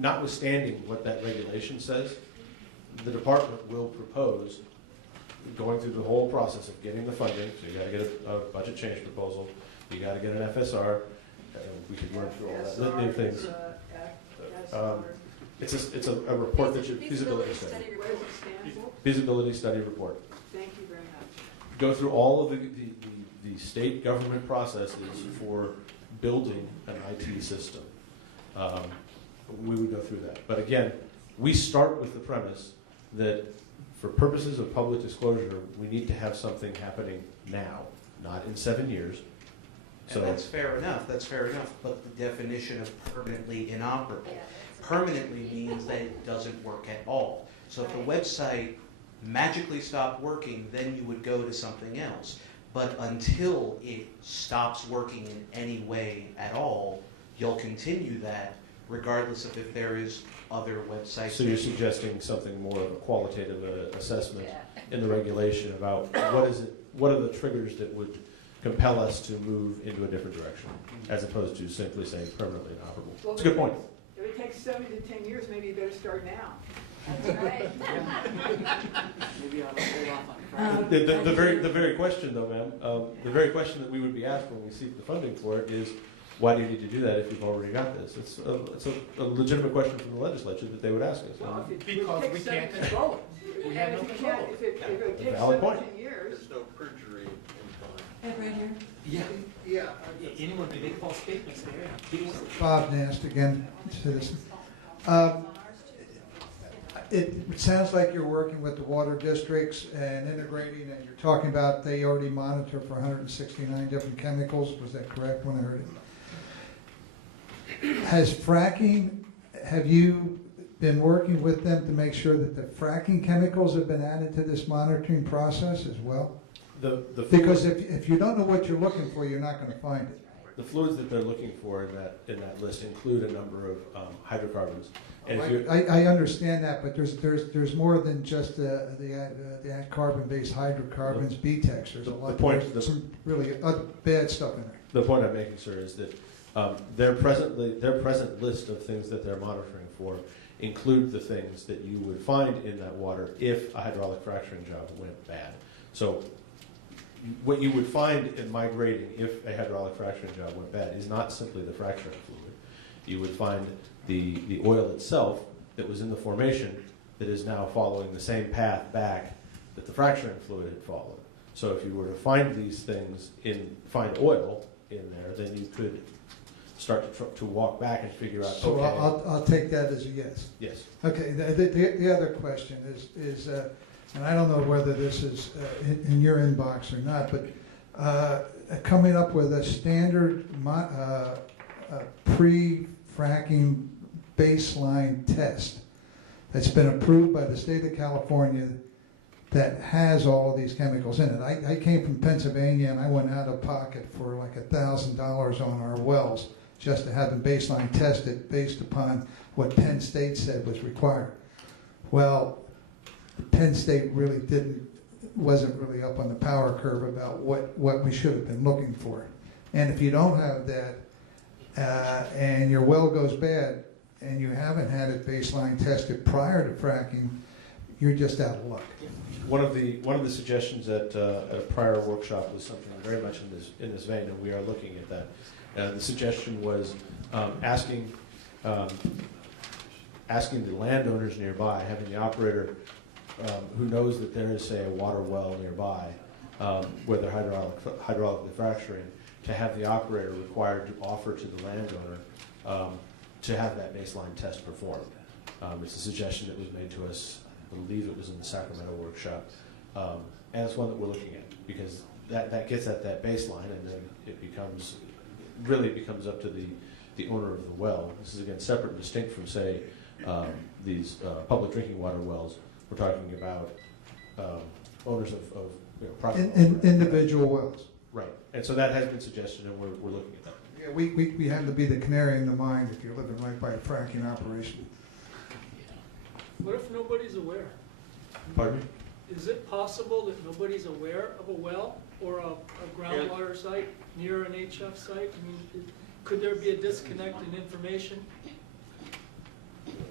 notwithstanding what that regulation says, the department will propose going through the whole process of getting the funding. So you got to get a budget change proposal. You got to get an FSR. We could run through all that litany of things. It's a report that you feasibility study. Feasibility study report. Thank you very much. Go through all of the state government processes for building an IT system. We would go through that. But again, we start with the premise that for purposes of public disclosure, we need to have something happening now, not in 7 years. And that's fair enough. That's fair enough. But the definition of permanently inoperable permanently means that it doesn't work at all. So if the website magically stopped working, then you would go to something else. But until it stops working in any way at all, you'll continue that regardless of if there is other websites. So you're suggesting something more of a qualitative assessment in the regulation about what are the triggers that would compel us to move into a different direction, as opposed to simply saying permanently inoperable. Well, It's a good point. If it takes 7 to 10 years, maybe you better start now. That's right. Maybe I'll hold off on Friday. The very question, though, ma'am, the very question that we would be asked when we seek the funding for it is, why do you need to do that if you've already got this? It's a legitimate question from the legislature that they would ask us. Well, if it Because takes we 7 can't to- control it. We have and no if you control. can't- If it takes Valid 7 point. to 10 years, There's no perjury implied. Hey, right here. Yeah. Yeah. Anyone can make false statements there. People- Bob Nast again, citizen. It sounds like you're working with the water districts and integrating, and you're talking about they already monitor for 169 different chemicals. Was that correct when I heard it? Has fracking, have you been working with them to make sure that the fracking chemicals have been added to this monitoring process as well? Because if you don't know what you're looking for, you're not going to find it. The fluids that they're looking for in that list include a number of hydrocarbons. And if you're, I understand that, but there's more than just the carbon-based hydrocarbons, BTEX. There's a lot. There's some really other bad stuff in there. the point I'm making, sir, is that their present list of things that they're monitoring for include the things that you would find in that water if a hydraulic fracturing job went bad. So what you would find in my grading if a hydraulic fracturing job went bad is not simply the fracturing fluid. You would find the oil itself that was in the formation that is now following the same path back that the fracturing fluid had followed. So if you were to find these things find oil in there, then you could start to walk back and figure out, So okay. I'll take that as a yes. Yes. Okay, the other question is and I don't know whether this is in your inbox or not, but coming up with a standard pre-fracking baseline test that's been approved by the state of California that has all of these chemicals in it. I came from Pennsylvania and I went out of pocket for like $1,000 on our wells just to have them baseline tested based upon what Penn State said was required. Well, Penn State really wasn't really up on the power curve about what we should have been looking for. And if you don't have that and your well goes bad and you haven't had it baseline tested prior to fracking, you're just out of luck. One of the suggestions at a prior workshop was something very much in this vein, and we are looking at that. The suggestion was asking the landowners nearby, having the operator who knows that there is, say, a water well nearby where they're hydraulically fracturing, to have the operator required to offer to the landowner to have that baseline test performed. It's a suggestion that was made to us. I believe it was in the Sacramento workshop, and it's one that we're looking at because that gets at that baseline, and then it really becomes up to the owner of the well. This is again separate and distinct from, say, these public drinking water wells. We're talking about owners of private Individual wells. Right, and so that has been suggested, and we're looking at that. Yeah, we have to be the canary in the mine if you're living right by a fracking operation. What if nobody's aware? Pardon me? Is it possible that nobody's aware of a well or a groundwater site near an HF site? I mean, could there be a disconnect in information?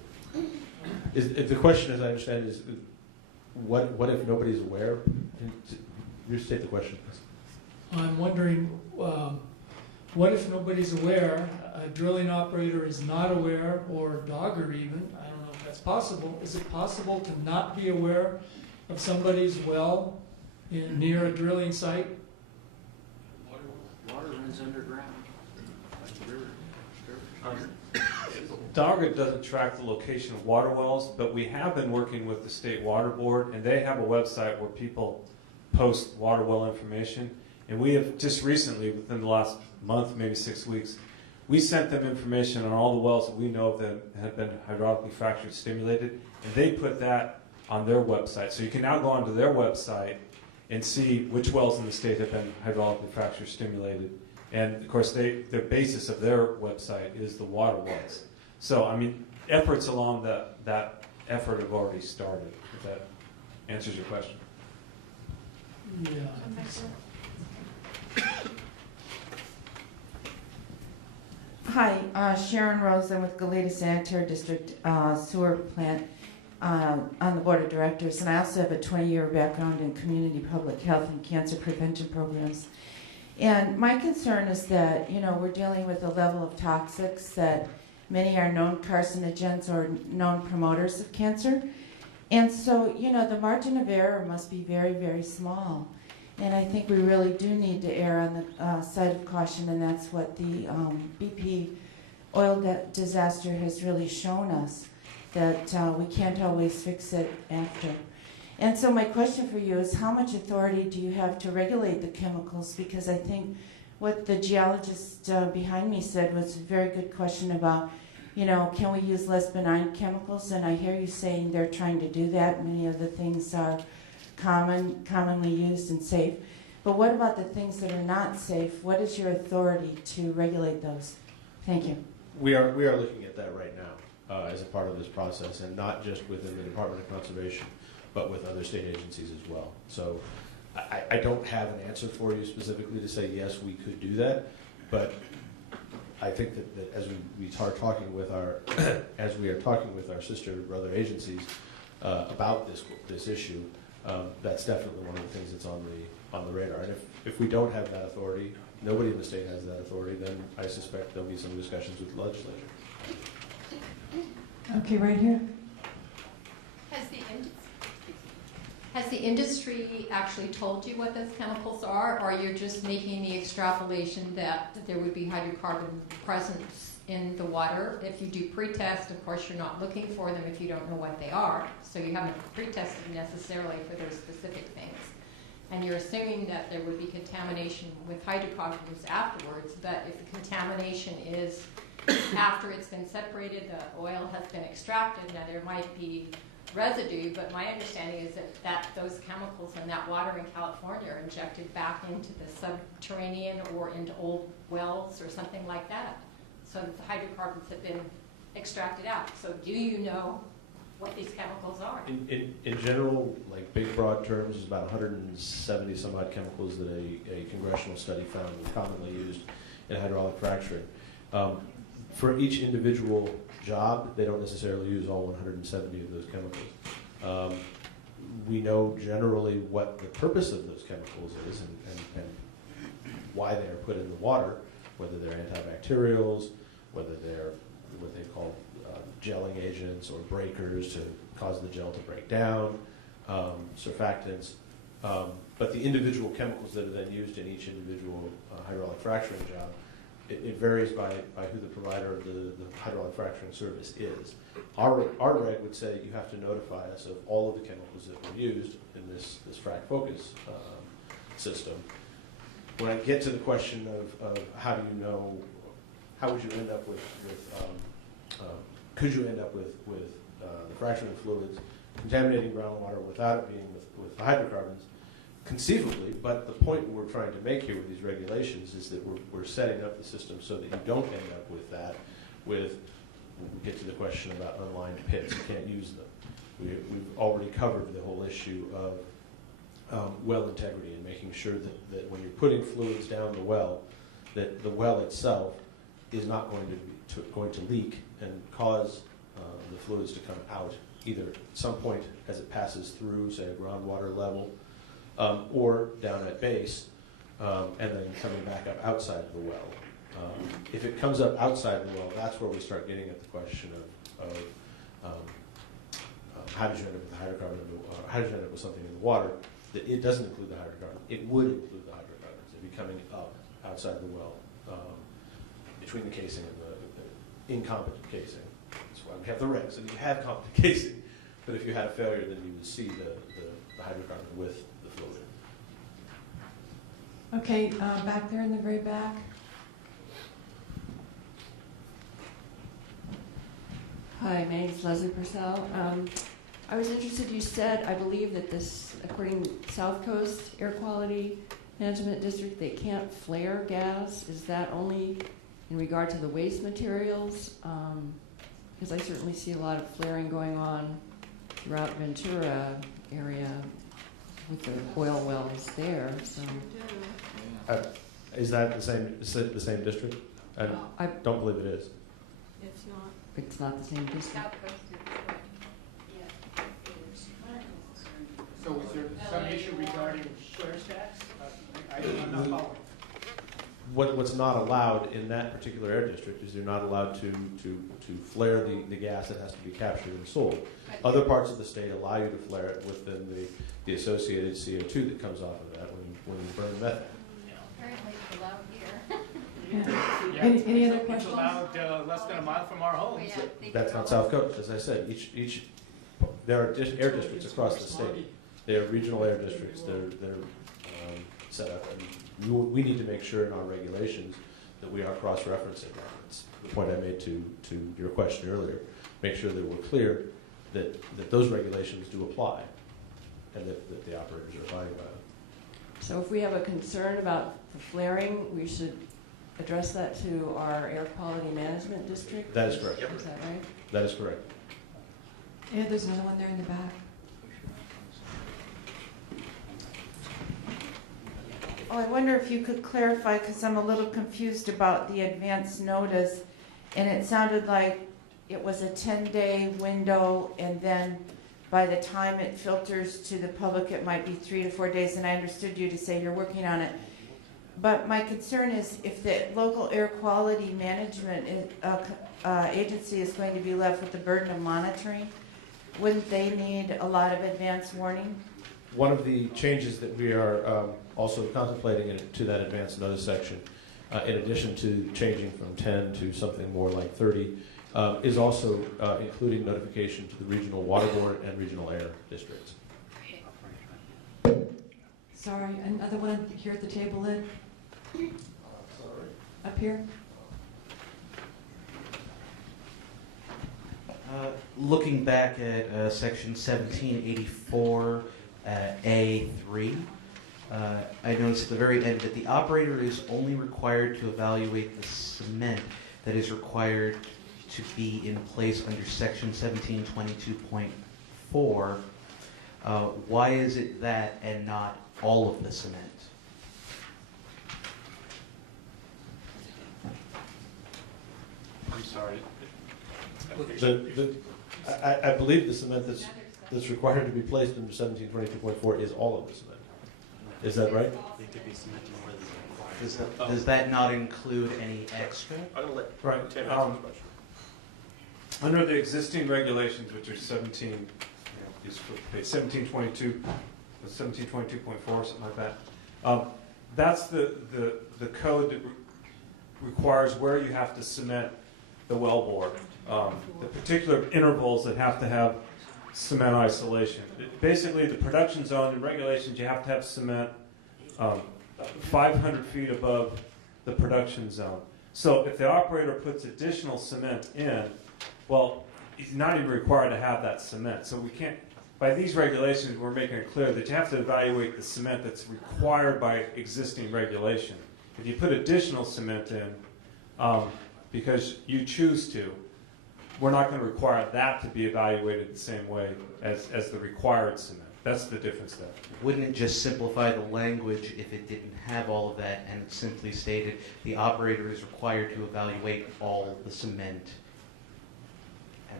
The question, as I understand, is what if nobody's aware? You state the question. I'm wondering, what if nobody's aware, a drilling operator is not aware, or a dogger even, I don't know if that's possible. Is it possible to not be aware of somebody's well near a drilling site? Water runs underground. Like the river. Doggett doesn't track the location of water wells, but we have been working with the State Water Board, and they have a website where people post water well information. And we have just recently, within the last month, maybe 6 weeks, we sent them information on all the wells that we know of that have been hydraulically fractured stimulated, and they put that on their website. So you can now go onto their website and see which wells in the state have been hydraulically fracture stimulated. And of course, the basis of their website is the water wells. So, I mean, efforts along that effort have already started, if that answers your question. Yeah. Hi, Sharon Rose. I'm with Goleta Sanitary District Sewer Plant on the Board of Directors, and I also have a 20-year background in community public health and cancer prevention programs. And my concern is that, we're dealing with a level of toxics that many are known carcinogens or known promoters of cancer. And so, the margin of error must be very, very small. And I think we really do need to err on the side of caution, and that's what the BP oil disaster has really shown us, that we can't always fix it after. And so my question for you is, how much authority do you have to regulate the chemicals? Because I think what the geologist behind me said was a very good question about, can we use less benign chemicals? And I hear you saying they're trying to do that. Many of the things are commonly used and safe. But what about the things that are not safe? What is your authority to regulate those? Thank you. We are looking at that right now as a part of this process, and not just within the Department of Conservation, but with other state agencies as well. So I don't have an answer for you specifically to say, yes, we could do that, but I think that as we start talking with as we are talking with our sister brother agencies about this issue, that's definitely one of the things that's on the radar. And if we don't have that authority, nobody in the state has that authority, then I suspect there'll be some discussions with the legislature. Okay, right here. Has the industry actually told you what those chemicals are, or you're just making the extrapolation that there would be hydrocarbon presence in the water? If you do pretest, of course, you're not looking for them if you don't know what they are, so you haven't pretested necessarily for those specific things. And you're assuming that there would be contamination with hydrocarbons afterwards, but if the contamination is after it's been separated, the oil has been extracted, now there might be residue, but my understanding is that those chemicals in that water in California are injected back into the subterranean or into old wells or something like that, so that the hydrocarbons have been extracted out. So do you know what these chemicals are? In general, like big broad terms, there's about 170 some odd chemicals that a congressional study found were commonly used in hydraulic fracturing. For each individual job, they don't necessarily use all 170 of those chemicals. We know generally what the purpose of those chemicals is and why they are put in the water, whether they're antibacterials, whether they're what they call gelling agents or breakers to cause the gel to break down, surfactants. But the individual chemicals that are then used in each individual hydraulic fracturing job, it varies by who the provider of the hydraulic fracturing service is. Our reg would say you have to notify us of all of the chemicals that were used in this frac focus system. When I get to the question of how do you know, how would you end up with could you end up with the fracturing fluids contaminating groundwater without it being with the hydrocarbons? Conceivably, but the point we're trying to make here with these regulations is that we're setting up the system so that you don't end up with that, when we get to the question about unlined pits, you can't use them. We've already covered the whole issue of well integrity and making sure that when you're putting fluids down the well, that the well itself is not going to leak and cause the fluids to come out, either at some point as it passes through, say, a groundwater level, or down at base, and then coming back up outside of the well. If it comes up outside the well, that's where we start getting at the question of how did you end up with the hydrocarbon, how did you end up with something in the water that it doesn't include the hydrocarbon. It would include the hydrocarbons. It'd be coming up outside the well, between the casing and the incompetent casing. That's why we have the regs, and you have competent casing. But if you had a failure, then you would see the hydrocarbon with the fluid. Okay, back there in the very back. Hi, my name is Leslie Purcell. I was interested, you said, I believe that this, according to South Coast Air Quality Management District, they can't flare gas. Is that only in regard to the waste materials? Because I certainly see a lot of flaring going on throughout Ventura area with the oil wells there. So Is that the same district? I don't believe it is. it's not. It's not the same district. So is there some issue regarding flare stacks? I'm not following. What's not allowed in that particular air district is you're not allowed to flare the gas that has to be captured and sold. Other parts of the state allow you to flare it within the associated CO2 that comes off of that when you burn methane. Apparently it's allowed here. Yeah, Any other it's questions? allowed less than a mile from our homes. That's not South Coast, as I said. There are air districts across the state. They are regional air districts. They're set up, and we need to make sure in our regulations that we are cross-referencing that. That's the point I made to your question earlier. Make sure that we're clear that those regulations do apply, and that the operators are abiding by them. So if we have a concern about the flaring, we should address that to our Air Quality Management District? That is correct. Is that right? That is correct. Yeah, there's another one there in the back. Oh, I wonder if you could clarify, because I'm a little confused about the advance notice, and it sounded like it was a 10-day window, and then by the time it filters to the public, it might be 3 to 4 days, and I understood you to say you're working on it. But my concern is if the local air quality management agency is going to be left with the burden of monitoring, wouldn't they need a lot of advance warning? One of the changes that we are also contemplating to that advance notice section, in addition to changing from 10 to something more like 30, is also including notification to the regional water board and regional air districts. Sorry, another one here at the table, Lynn? Up here? Looking back at section 1784 A3, I noticed at the very end that the operator is only required to evaluate the cement that is required to be in place under section 1722.4. Why is it that and not all of the cement? I'm sorry. I believe the cement that's required to be placed under 1722.4 is all of the cement. Is that right? Does that not include any extra? Right. Under the existing regulations, which are 1722, 1722.4, something like that, that's the code that requires where you have to cement the wellbore, the particular intervals that have to have cement isolation. Basically, the production zone and regulations, you have to have cement 500 feet above the production zone. So if the operator puts additional cement in, well, he's not even required to have that cement. So we can't, by these regulations, we're making it clear that you have to evaluate the cement that's required by existing regulation. If you put additional cement in, because you choose to, we're not going to require that to be evaluated the same way as the required cement. That's the difference there. Wouldn't it just simplify the language if it didn't have all of that and it simply stated the operator is required to evaluate all the cement and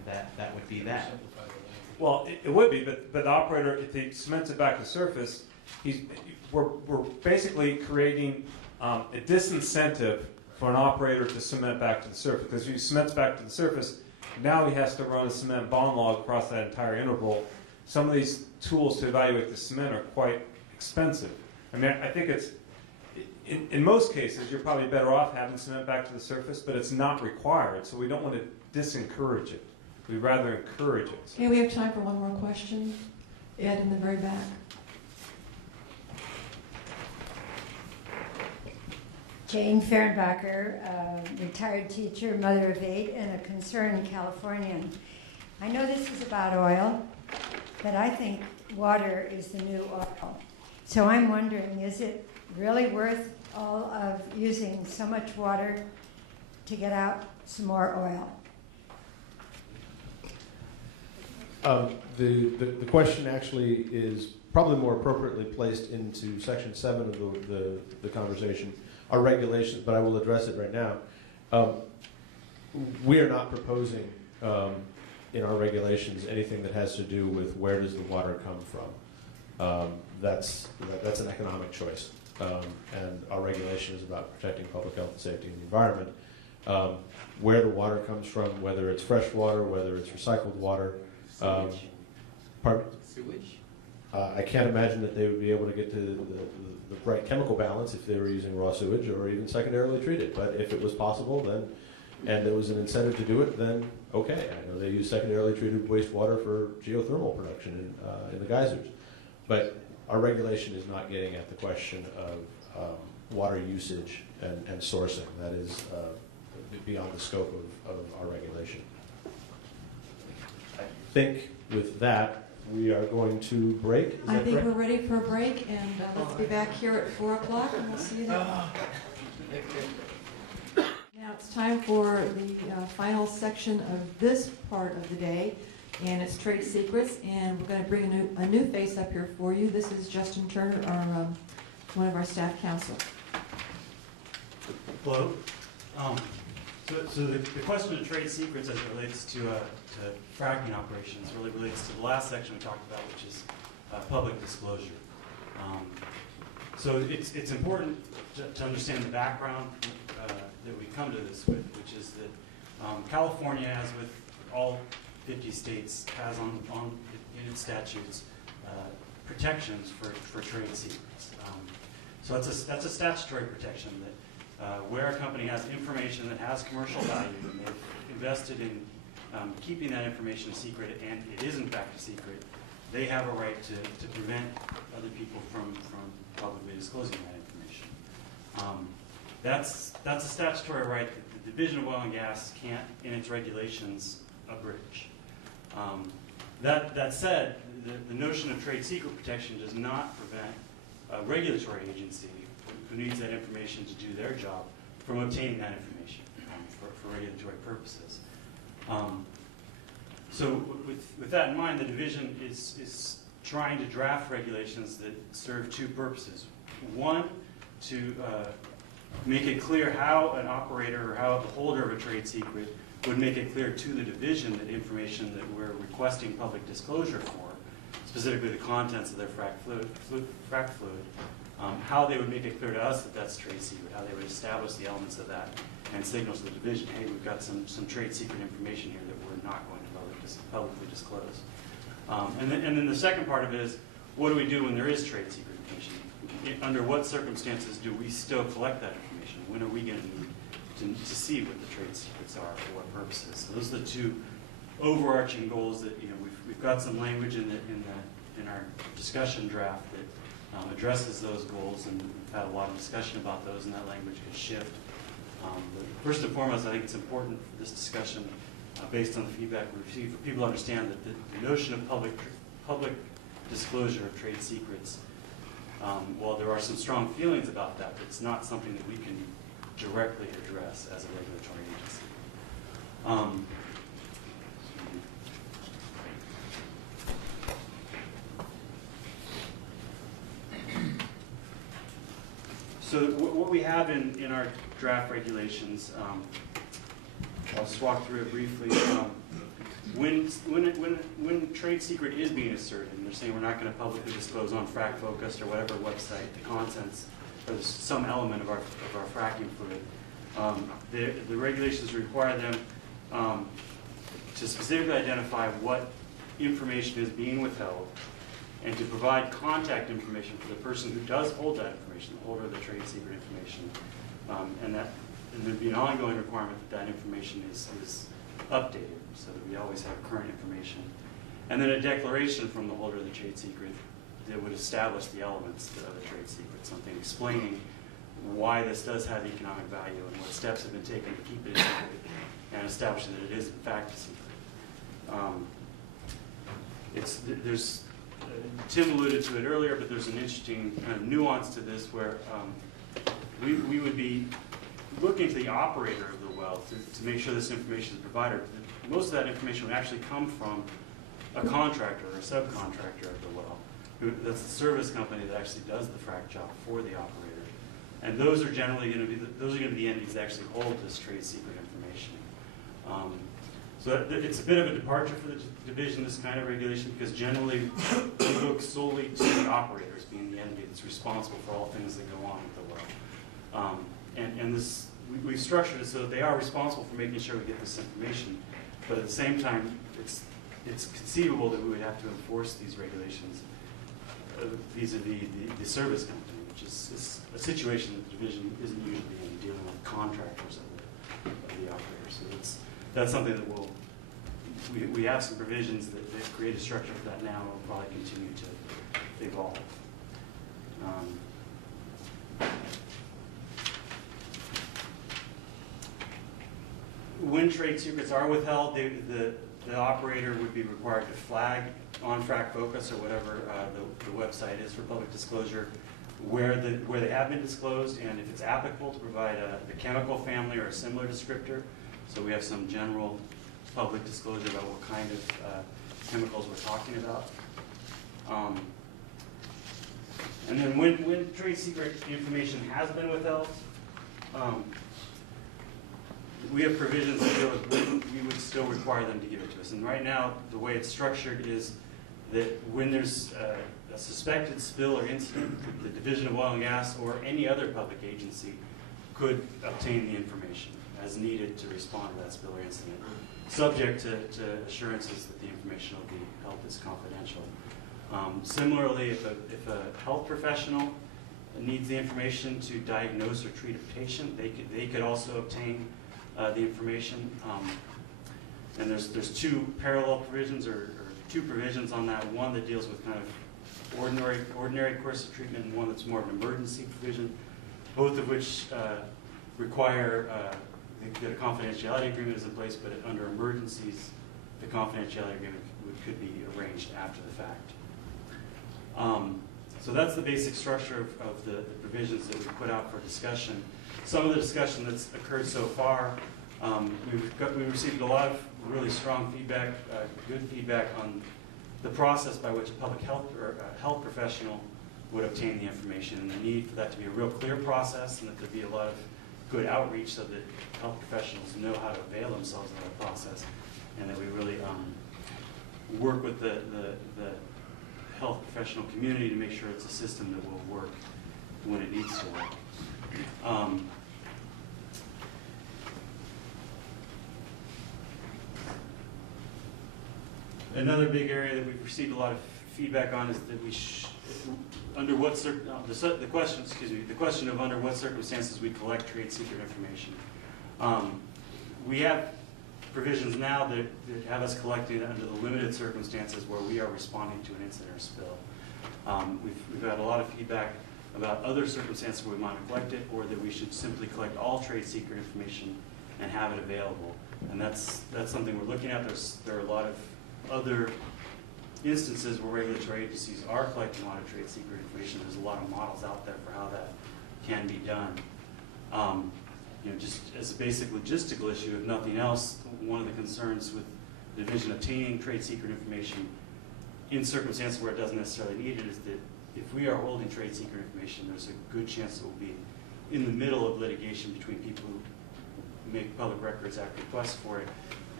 that would be that. Well, it would be, but the operator, if he cements it back to the surface, we're basically creating a disincentive for an operator to cement back to the surface. Because if he cements back to the surface, now he has to run a cement bond log across that entire interval. Some of these tools to evaluate the cement are quite expensive. I mean, I think it's, in most cases, you're probably better off having cement back to the surface, but it's not required, so we don't want to disencourage it. We'd rather encourage it. Okay, we have time for one more question. Ed in the very back. Jane Fehrenbacher, retired teacher, mother of 8, and a concerned Californian. I know this is about oil, but I think water is the new oil. So I'm wondering, is it really worth all of using so much water to get out some more oil? The question actually is probably more appropriately placed into section 7 of the conversation, our regulations, but I will address it right now. We are not proposing in our regulations anything that has to do with where does the water come from. That's an economic choice, and our regulation is about protecting public health and safety in the environment. Where the water comes from, whether it's fresh water, whether it's recycled water. Pardon? Sewage? I can't imagine that they would be able to get to the right chemical balance if they were using raw sewage or even secondarily treated. But if it was possible, then, and there was an incentive to do it, then okay. I know they use secondarily treated wastewater for geothermal production in the geysers. But our regulation is not getting at the question of water usage and sourcing. That is beyond the scope of our regulation. I think with that, we are going to break. Is I that think correct? we're ready for a break, and let's be back here at 4 o'clock, and we'll see you then. Now it's time for the final section of this part of the day, and it's trade secrets, and we're going to bring a new face up here for you. This is Justin Turner, one of our staff counsel. Hello. So the question of trade secrets as it relates to fracking operations really relates to the last section we talked about, which is public disclosure. So it's important to understand the background that we come to this with, which is that California, as with all 50 states, has in its statutes protections for trade secrets. So that's a statutory protection that where a company has information that has commercial value and they've invested in keeping that information secret, and it is in fact a secret, they have a right to prevent other people from publicly disclosing that information. That's a statutory right that the Division of Oil and Gas can't, in its regulations, abridge. That said, the notion of trade secret protection does not prevent a regulatory agency who needs that information to do their job from obtaining that information for regulatory purposes. So with that in mind, the division is trying to draft regulations that serve two purposes. One, to make it clear how an operator or how the holder of a trade secret would make it clear to the division that information that we're requesting public disclosure for, specifically the contents of their frac fluid, how they would make it clear to us that that's trade secret, how they would establish the elements of that and signal to the division, hey, we've got some trade secret information here that we're not going to publicly disclose. And then the second part of it is, what do we do when there is trade secret information? Under what circumstances do we still collect that information? When are we going to need to see what the trade secrets are, for what purposes? So those are the two overarching goals that we've got some language in our discussion draft that addresses those goals, and we've had a lot of discussion about those, and that language could shift. But first and foremost, I think it's important for this discussion, based on the feedback we received, for people to understand that the notion of public disclosure of trade secrets, while there are some strong feelings about that, it's not something that we can directly address as a regulatory agency. So what we have in our draft regulations, I'll just walk through it briefly. when trade secret is being asserted, and they're saying we're not going to publicly disclose on Frac Focus or whatever website the contents or some element of our fracking fluid, the regulations require them to specifically identify what information is being withheld and to provide contact information for the person who does hold that information, the holder of the trade secret information, and there'd be an ongoing requirement that information is updated so that we always have current information. And then a declaration from the holder of the trade secret that would establish the elements of the trade secret, something explaining why this does have economic value and what steps have been taken to keep it a secret and establishing that it is in fact a secret. Tim alluded to it earlier, but there's an interesting kind of nuance to this where we would be looking to the operator of the well to make sure this information is provided. Most of that information would actually come from a contractor or a subcontractor of the well. That's the service company that actually does the frac job for the operator. And those are generally going to be the entities that actually hold this trade secret information. So it's a bit of a departure for the division, this kind of regulation, because generally we look solely to the operators being the entity that's responsible for all things that go on with the well. And this, we've structured it so that they are responsible for making sure we get this information, but at the same time, it's conceivable that we would have to enforce these regulations vis-a-vis the service company, which is a situation that the division isn't usually in, dealing with contractors of the operator. So that's something that we have some provisions that create a structure for that now, and will probably continue to evolve. When trade secrets are withheld, the operator would be required to flag on Frac Focus or whatever the website is for public disclosure where they have been disclosed, and if it's applicable, to provide the chemical family or a similar descriptor. So we have some general public disclosure about what kind of chemicals we're talking about. And then when trade secret information has been withheld, we have provisions that deal with when we would still require them to give it to us. And right now, the way it's structured is that when there's a suspected spill or incident, the Division of Oil and Gas or any other public agency could obtain the information as needed to respond to that spill or incident, subject to assurances that the information will be held as confidential. Similarly, if a health professional needs the information to diagnose or treat a patient, they could also obtain the information. And there's two parallel provisions or two provisions on that. One that deals with kind of ordinary course of treatment, and one that's more of an emergency provision, both of which require that a confidentiality agreement is in place, but under emergencies, the confidentiality agreement could be arranged after the fact. So that's the basic structure of the provisions that we put out for discussion. Some of the discussion that's occurred so far, we received a lot of really strong feedback, good feedback on the process by which a public health or a health professional would obtain the information, and the need for that to be a real clear process, and that there be a lot of good outreach so that health professionals know how to avail themselves of that process, and that we really work with the health professional community to make sure it's a system that will work when it needs to work. Another big area that we've received a lot of feedback on is that we under what the question of under what circumstances we collect trade secret information. We have provisions now that have us collecting under the limited circumstances where we are responding to an incident or spill. We've had a lot of feedback about other circumstances where we might collect it, or that we should simply collect all trade secret information and have it available. And that's something we're looking at. There are a lot of other instances where regulatory agencies are collecting a lot of trade secret information. There's a lot of models out there for how that can be done. Just as a basic logistical issue, if nothing else, one of the concerns with the division obtaining trade secret information in circumstances where it doesn't necessarily need it is that if we are holding trade secret information, there's a good chance it will be in the middle of litigation between people who make public records act requests for it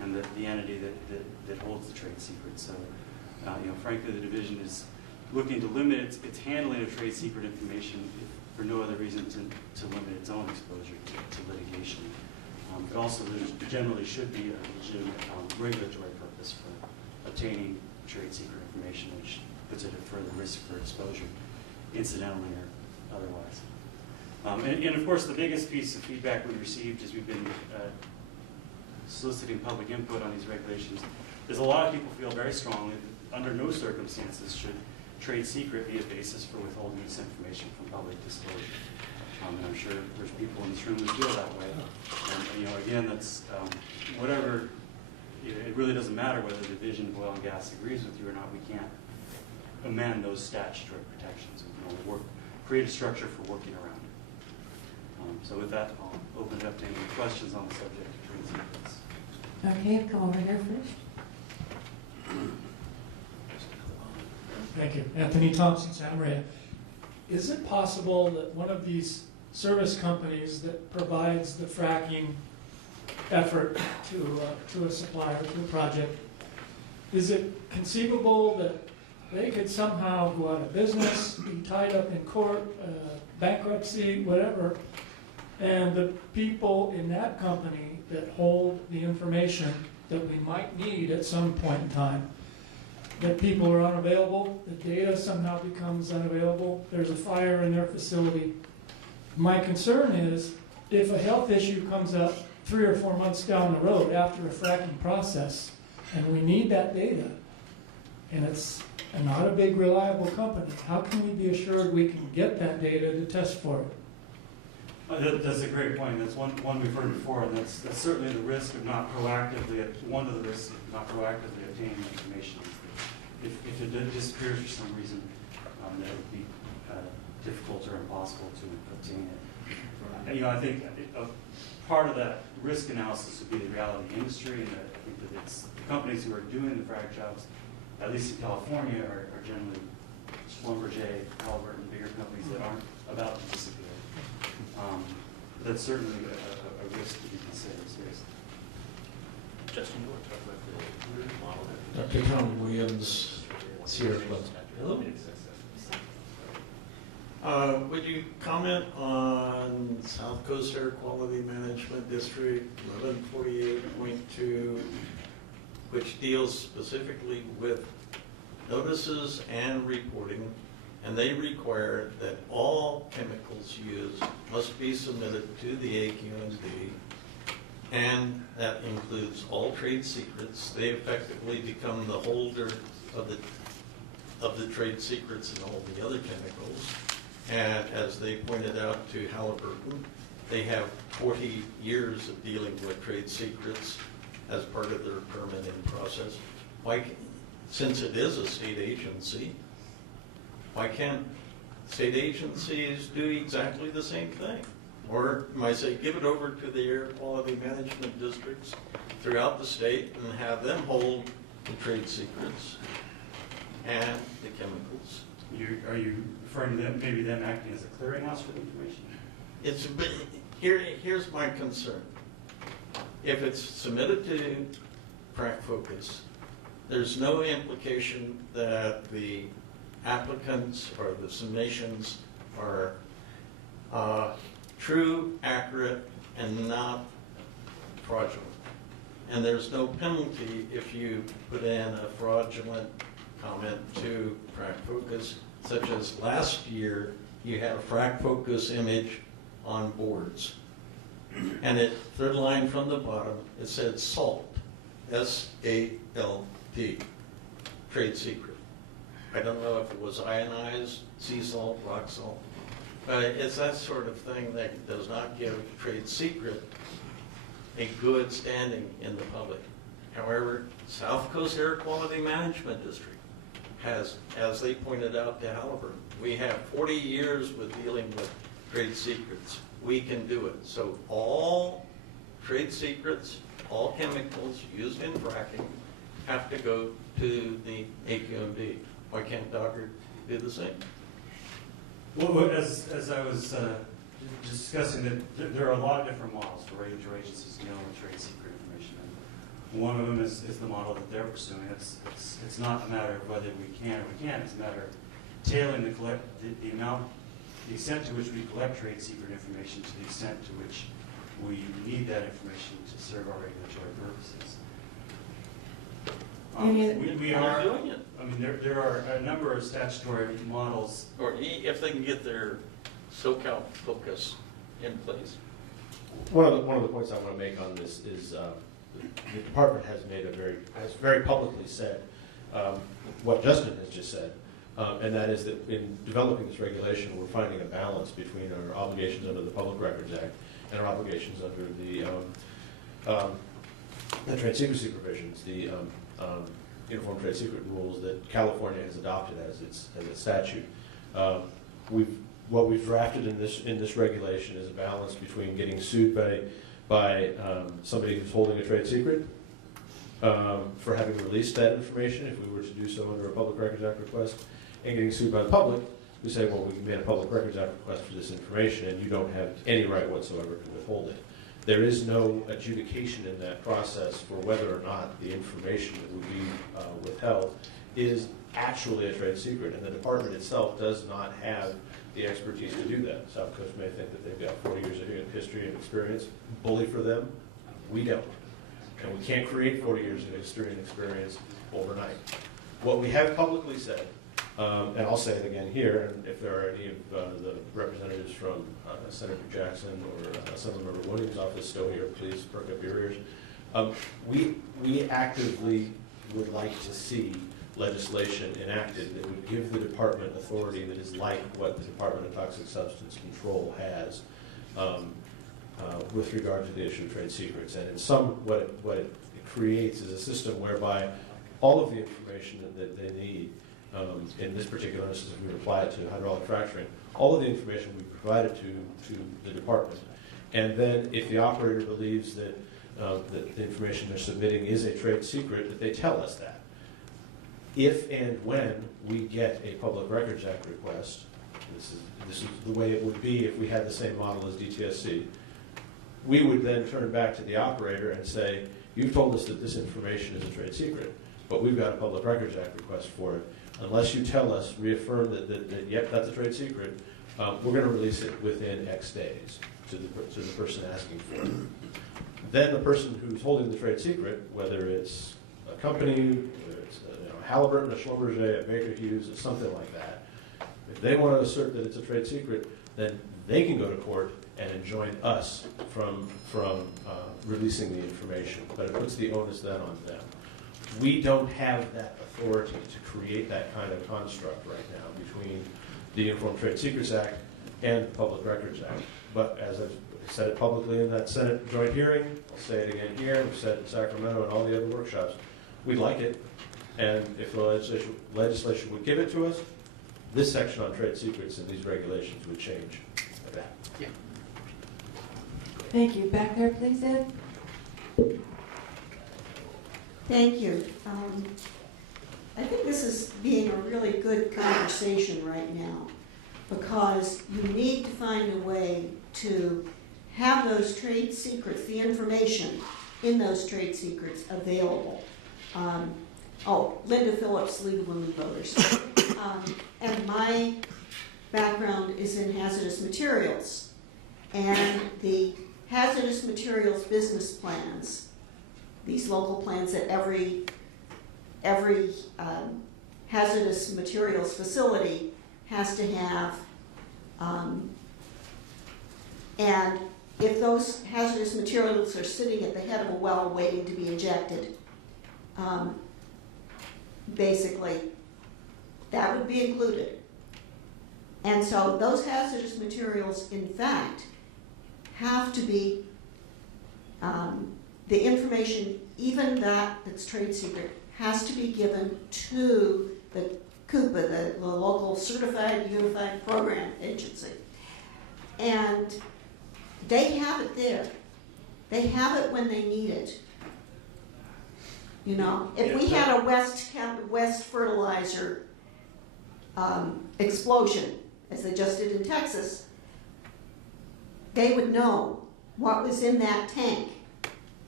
and the entity that holds the trade secret. So, frankly, the division is looking to limit its handling of trade secret information for no other reason to limit its own exposure to litigation. But also, there generally should be a legitimate regulatory purpose for obtaining trade secret information, which puts it at further risk for exposure, incidentally or otherwise. And of course, the biggest piece of feedback we received as we've been soliciting public input on these regulations is a lot of people feel very strongly that under no circumstances should trade secret be a basis for withholding this information from public disclosure. And I'm sure there's people in this room who feel that way. And again, that's whatever. It really doesn't matter whether the Division of Oil and Gas agrees with you or not. We can't amend those statutory protections. We can only create a structure for working around it. So with that, I'll open it up to any questions on the subject of trade secrets. Okay, come over here first. Thank you. Anthony Thompson, Santa Maria. Is it possible that one of these service companies that provides the fracking effort to a supplier, to a project, is it conceivable that they could somehow go out of business, be tied up in court, bankruptcy, whatever, and the people in that company that hold the information that we might need at some point in time, that people are unavailable, the data somehow becomes unavailable, there's a fire in their facility. My concern is if a health issue comes up 3 or 4 months down the road after a fracking process, and we need that data, and it's not a big reliable company, how can we be assured we can get that data to test for it? That's a great point. That's one we've heard before, and that's certainly the risk of not proactively, one of the risks of not proactively obtaining information. If it disappears for some reason, that would be difficult or impossible to obtain it. I think part of that risk analysis would be the reality of the industry, and I think that it's the companies who are doing the frac jobs, at least in California, are generally Schlumberger, Halliburton, bigger companies that aren't about to disappear. That's certainly a risk to be considered seriously. Justin, you want to talk about the model? Dr. Tom Williams, Sierra Club. Hello. Would you comment on South Coast Air Quality Management District 1148.2, which deals specifically with notices and reporting, and they require that all chemicals used must be submitted to the AQMD, and that includes all trade secrets. They effectively become the holder of the trade secrets and all the other chemicals. And as they pointed out to Halliburton, they have 40 years of dealing with trade secrets as part of their permitting process. Since it is a state agency, why can't state agencies do exactly the same thing? Or might say, give it over to the air quality management districts throughout the state and have them hold the trade secrets and the chemicals. Are you referring to them, maybe them acting as a clearinghouse for the information? Here's my concern. If it's submitted to Frac Focus, there's no implication that the applicants or the submissions are true, accurate, and not fraudulent. And there's no penalty if you put in a fraudulent comment to Frac Focus, such as last year you had a Frac Focus image on boards. And third line from the bottom, it said SALT, S-A-L-T, trade secret. I don't know if it was ionized, sea salt, rock salt, but it's that sort of thing that does not give trade secret a good standing in the public. However, South Coast Air Quality Management District has, as they pointed out to Halliburton, we have 40 years with dealing with trade secrets. We can do it. So all trade secrets, all chemicals used in fracking have to go to the AQMD. Why can't Dogger do the same? Well, as I was discussing, that there are a lot of different models for regulatory agencies dealing with trade secret information. One of them is the model that they're pursuing. It's not a matter of whether we can or we can't. It's a matter of tailoring the amount, the extent to which we collect trade secret information to the extent to which we need that information to serve our regulatory purposes. We are doing it. I mean, there are a number of statutory models. Or if they can get their SoCal focus in place. One of the points I want to make on this is the department has very publicly said what Justin has just said, and that is that in developing this regulation, we're finding a balance between our obligations under the Public Records Act and our obligations under the trade secrecy provisions, the Uniform Trade Secret rules that California has adopted as its statute. What we've drafted in this regulation is a balance between getting sued by somebody who's holding a trade secret for having released that information, if we were to do so under a Public Records Act request, and getting sued by the public who say, well, we made a Public Records Act request for this information and you don't have any right whatsoever to withhold it. There is no adjudication in that process for whether or not the information that would be withheld is actually a trade secret, and the department itself does not have the expertise to do that. South Coast may think that they've got 40 years of history and experience. Bully for them. We don't. And we can't create 40 years of history and experience overnight. What we have publicly said, and I'll say it again here, and if there are any of the representatives from Senator Jackson or Assemblymember Williams' office still here, please perk up your ears. We actively would like to see legislation enacted that would give the department authority that is like what the Department of Toxic Substance Control has with regard to the issue of trade secrets. And in what it creates is a system whereby all of the information that they need, in this particular instance, if we apply it to hydraulic fracturing, all of the information we provided to the department. And then if the operator believes that the information they're submitting is a trade secret, that they tell us that. If and when we get a Public Records Act request, this is the way it would be if we had the same model as DTSC, we would then turn back to the operator and say, you've told us that this information is a trade secret, but we've got a Public Records Act request for it. Unless you tell us, reaffirm that yep, that's a trade secret, we're going to release it within X days to the person asking for it. Then the person who's holding the trade secret, whether it's a company, whether it's Halliburton, a Schlumberger, a Baker Hughes, or something like that, if they want to assert that it's a trade secret, then they can go to court and enjoin us from releasing the information. But it puts the onus then on them. We don't have that authority to create that kind of construct right now between the Uniform Trade Secrets Act and the Public Records Act. But as I've said it publicly in that Senate joint hearing, I'll say it again here, we've said it in Sacramento and all the other workshops, we'd like it. And if the legislation would give it to us, this section on trade secrets and these regulations would change that. Yeah. Thank you. Back there, please, Ed. Thank you. I think this is being a really good conversation right now because you need to find a way to have those trade secrets, the information in those trade secrets available. Linda Phillips, League of Women Voters. And my background is in hazardous materials. And the hazardous materials business plans, these local plans that every hazardous materials facility has to have, and if those hazardous materials are sitting at the head of a well waiting to be injected, basically, that would be included. And so those hazardous materials, in fact, have to be, the information, even that's trade secret, has to be given to the CUPA, the local Certified Unified Program Agency. And they have it there. They have it when they need it. You know, if we had a West fertilizer explosion, as they just did in Texas, they would know what was in that tank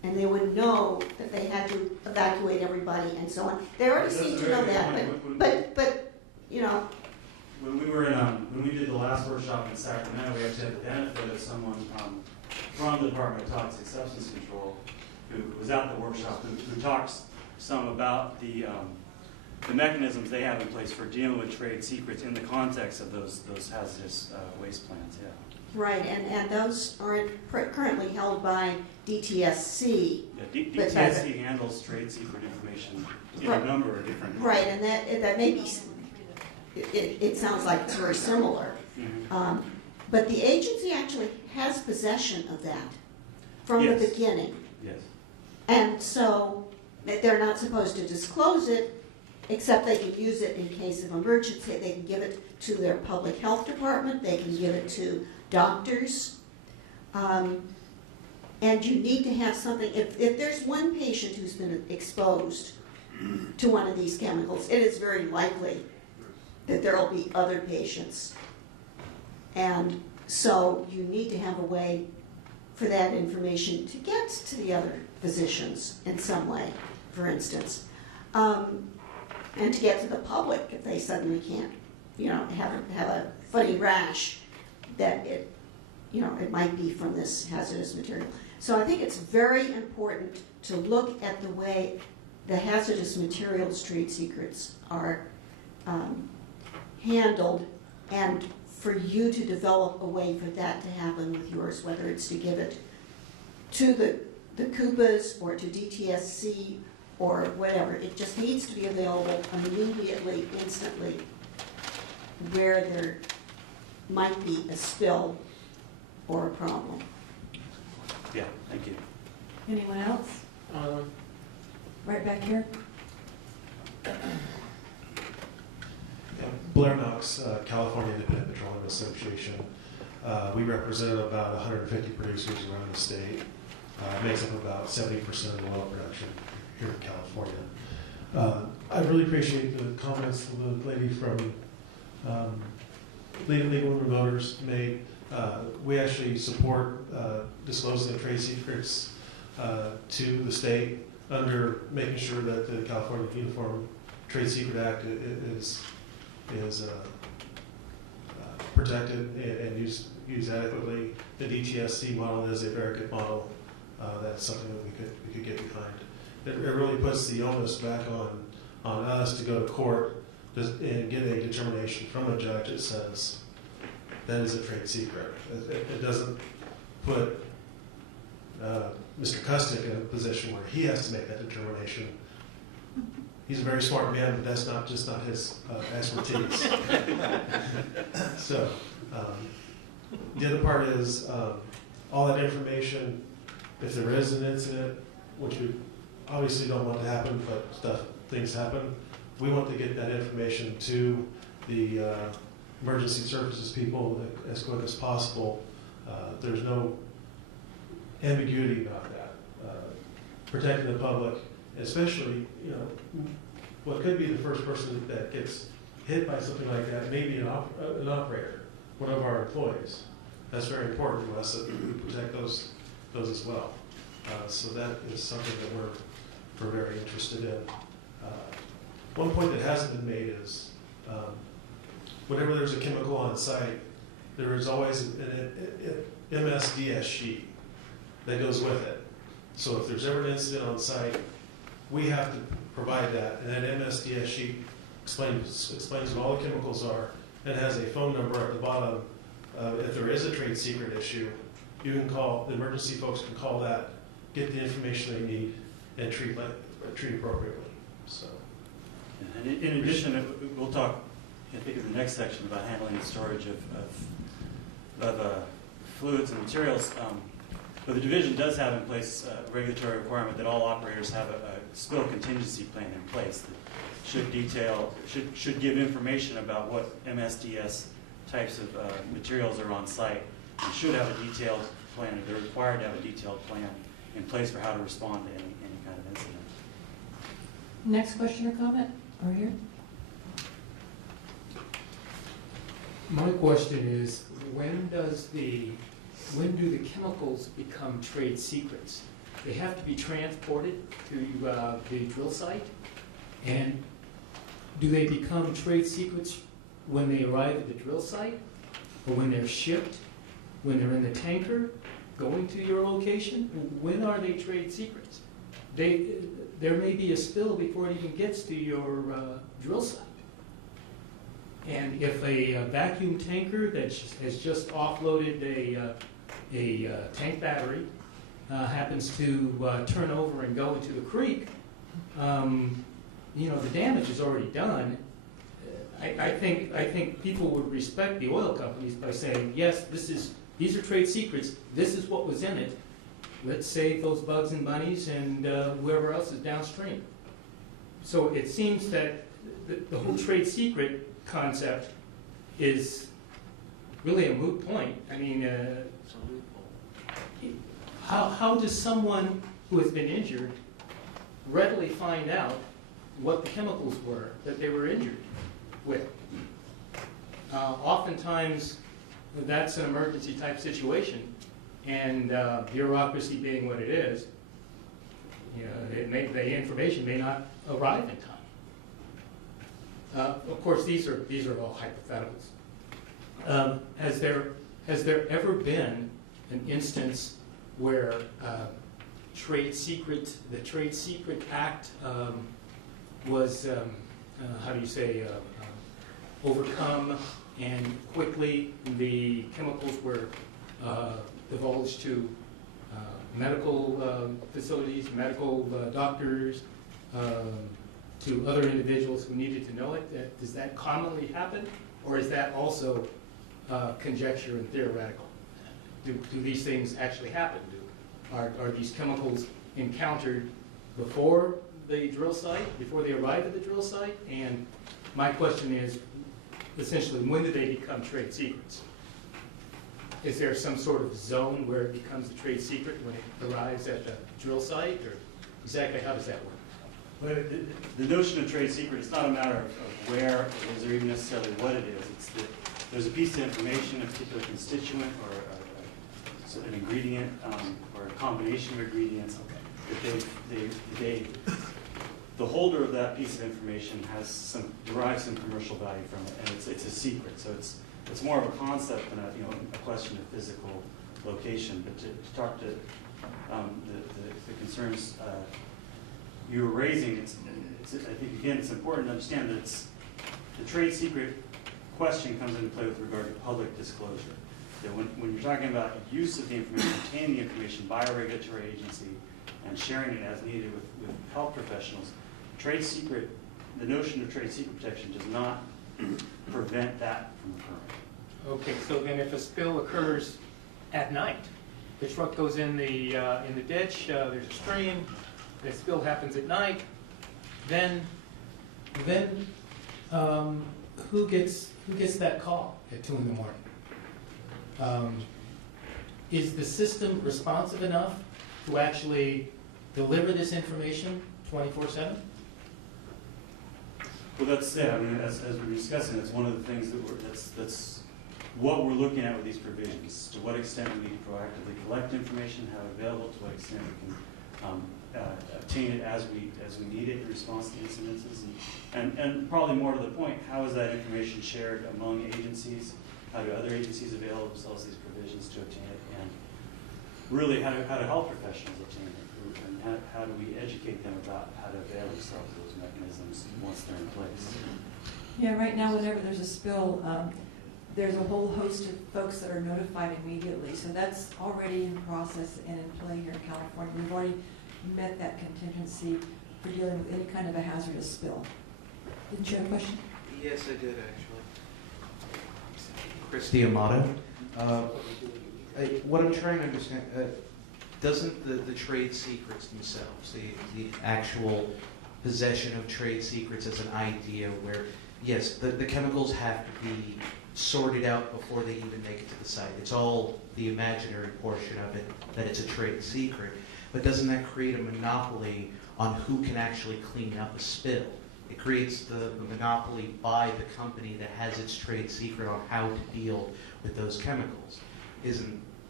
and they would know that they had to evacuate everybody and so on. They already seem to know that, but, you know. When we were in, when we did the last workshop in Sacramento, we actually had the benefit of someone from the Department of Toxic Substance Control who was at the workshop, who talks some about the mechanisms they have in place for dealing with trade secrets in the context of those hazardous waste plants. Yeah. Right, and those aren't currently held by DTSC. Yeah, DTSC handles trade secret information in a number of different. Right, and that may be. It sounds like it's very similar. Mm-hmm. But the agency actually has possession of that from the beginning. Yes. And so they're not supposed to disclose it, except they can use it in case of emergency. They can give it to their public health department. They can give it to doctors. And you need to have something. If there's one patient who's been exposed to one of these chemicals, it is very likely that there will be other patients. And so you need to have a way for that information to get to the other physicians in some way, for instance. And to get to the public if they suddenly can't, have a funny rash that it might be from this hazardous material. So I think it's very important to look at the way the hazardous materials trade secrets are handled, and for you to develop a way for that to happen with yours, whether it's to give it to the CUPAs or to DTSC or whatever. It just needs to be available immediately, instantly, where there might be a spill or a problem. Yeah, thank you. Anyone else? Right back here. Blair Knox, California Independent Petroleum Association. We represent about 150 producers around the state. It makes up about 70% of the oil production here in California. I really appreciate the comments the lady from Legal Women Voters made. We actually support disclosing the trade secrets to the state under making sure that the California Uniform Trade Secret Act is protected and used adequately. The DTSC model is a very good model. That's something that we could get behind. It really puts the onus back on us to go to court and get a determination from a judge that says that is a trade secret. It doesn't put Mr. Kustik in a position where he has to make that determination. He's a very smart man, but that's not his expertise. So the other part is all that information, if there is an incident, which we obviously don't want to happen, but things happen, we want to get that information to the emergency services people as quick as possible. There's no ambiguity about that. Protecting the public, especially, what could be the first person that gets hit by something like that, maybe an operator, one of our employees. That's very important to us that we protect those as well. So that is something that we're very interested in. One point that hasn't been made is whenever there's a chemical on site, there is always an MSDS sheet that goes with it. So if there's ever an incident on site, we have to provide that, and that MSDS sheet explains what all the chemicals are, and has a phone number at the bottom. If there is a trade secret issue, you can call, the emergency folks can call that, get the information they need, and treat appropriately. So. And in addition, we'll talk, I think, in the next section about handling the storage of fluids and materials. But the division does have in place a regulatory requirement that all operators have a spill contingency plan in place that should give information about what MSDS types of materials are on site, and should have a detailed plan. They're required to have a detailed plan in place for how to respond to any kind of incident. Next question or comment? Over here. My question is, when do the chemicals become trade secrets? they have to be transported to the drill site? And do they become trade secrets when they arrive at the drill site? Or when they're shipped? When they're in the tanker going to your location? When are they trade secrets? There may be a spill before it even gets to your drill site. And if a vacuum tanker that has just offloaded a tank battery happens to turn over and go into the creek, the damage is already done. I think people would respect the oil companies by saying, yes, these are trade secrets. This is what was in it. Let's save those bugs and bunnies and whoever else is downstream. So it seems that the whole trade secret concept is really a moot point. I mean, how does someone who has been injured readily find out what the chemicals were that they were injured with? Oftentimes, that's an emergency type situation, and bureaucracy being what it is, the information may not arrive in time. Of course, these are all hypotheticals. Has there ever been an instance where the Trade Secret Act was overcome, and quickly the chemicals were divulged to medical facilities, medical doctors, to other individuals who needed to know it? Does that commonly happen, or is that also conjecture and theoretical? Do these things actually happen? Are these chemicals encountered before the drill site, before they arrive at the drill site? And my question is, essentially, when do they become trade secrets? Is there some sort of zone where it becomes a trade secret when it arrives at the drill site, or exactly how does that work? Well, the notion of trade secret is not a matter of where it is or even necessarily what it is. It's that there's a piece of information, a particular constituent, or an ingredient, or a combination of ingredients that the holder of that piece of information derives some commercial value from it, and it's a secret. So it's more of a concept than a question of physical location. But to talk to the concerns you were raising, I think again it's important to understand that the trade secret question comes into play with regard to public disclosure. That when you're talking about use of the information, obtaining the information by a regulatory agency and sharing it as needed with health professionals, the notion of trade secret protection does not prevent that from occurring. Okay, so then if a spill occurs at night, the truck goes in the ditch, there's a stream, the spill happens at night, then who gets that call at 2 in the morning? Is the system responsive enough to actually deliver this information 24/7? Well, that's it. I mean, as we're discussing, it's one of the things that's what we're looking at with these provisions. To what extent we need to proactively collect information, have it available, to what extent we can obtain it as we need it in response to incidences, and probably more to the point, how is that information shared among agencies? How do other agencies avail themselves these provisions to obtain it? And really, how do health professionals obtain it? And how do we educate them about how to avail themselves of those mechanisms once they're in place? Yeah, right now, whenever there's a spill, there's a whole host of folks that are notified immediately. So that's already in process and in play here in California. We've already met that contingency for dealing with any kind of a hazardous spill. Didn't you have a question? Yes, I did, actually. Chris D'Amato. What I'm trying to understand, doesn't the trade secrets themselves, the actual possession of trade secrets as an idea where, yes, the chemicals have to be sorted out before they even make it to the site. It's all the imaginary portion of it, that it's a trade secret. But doesn't that create a monopoly on who can actually clean up a spill? It creates the monopoly by the company that has its trade secret on how to deal with those chemicals.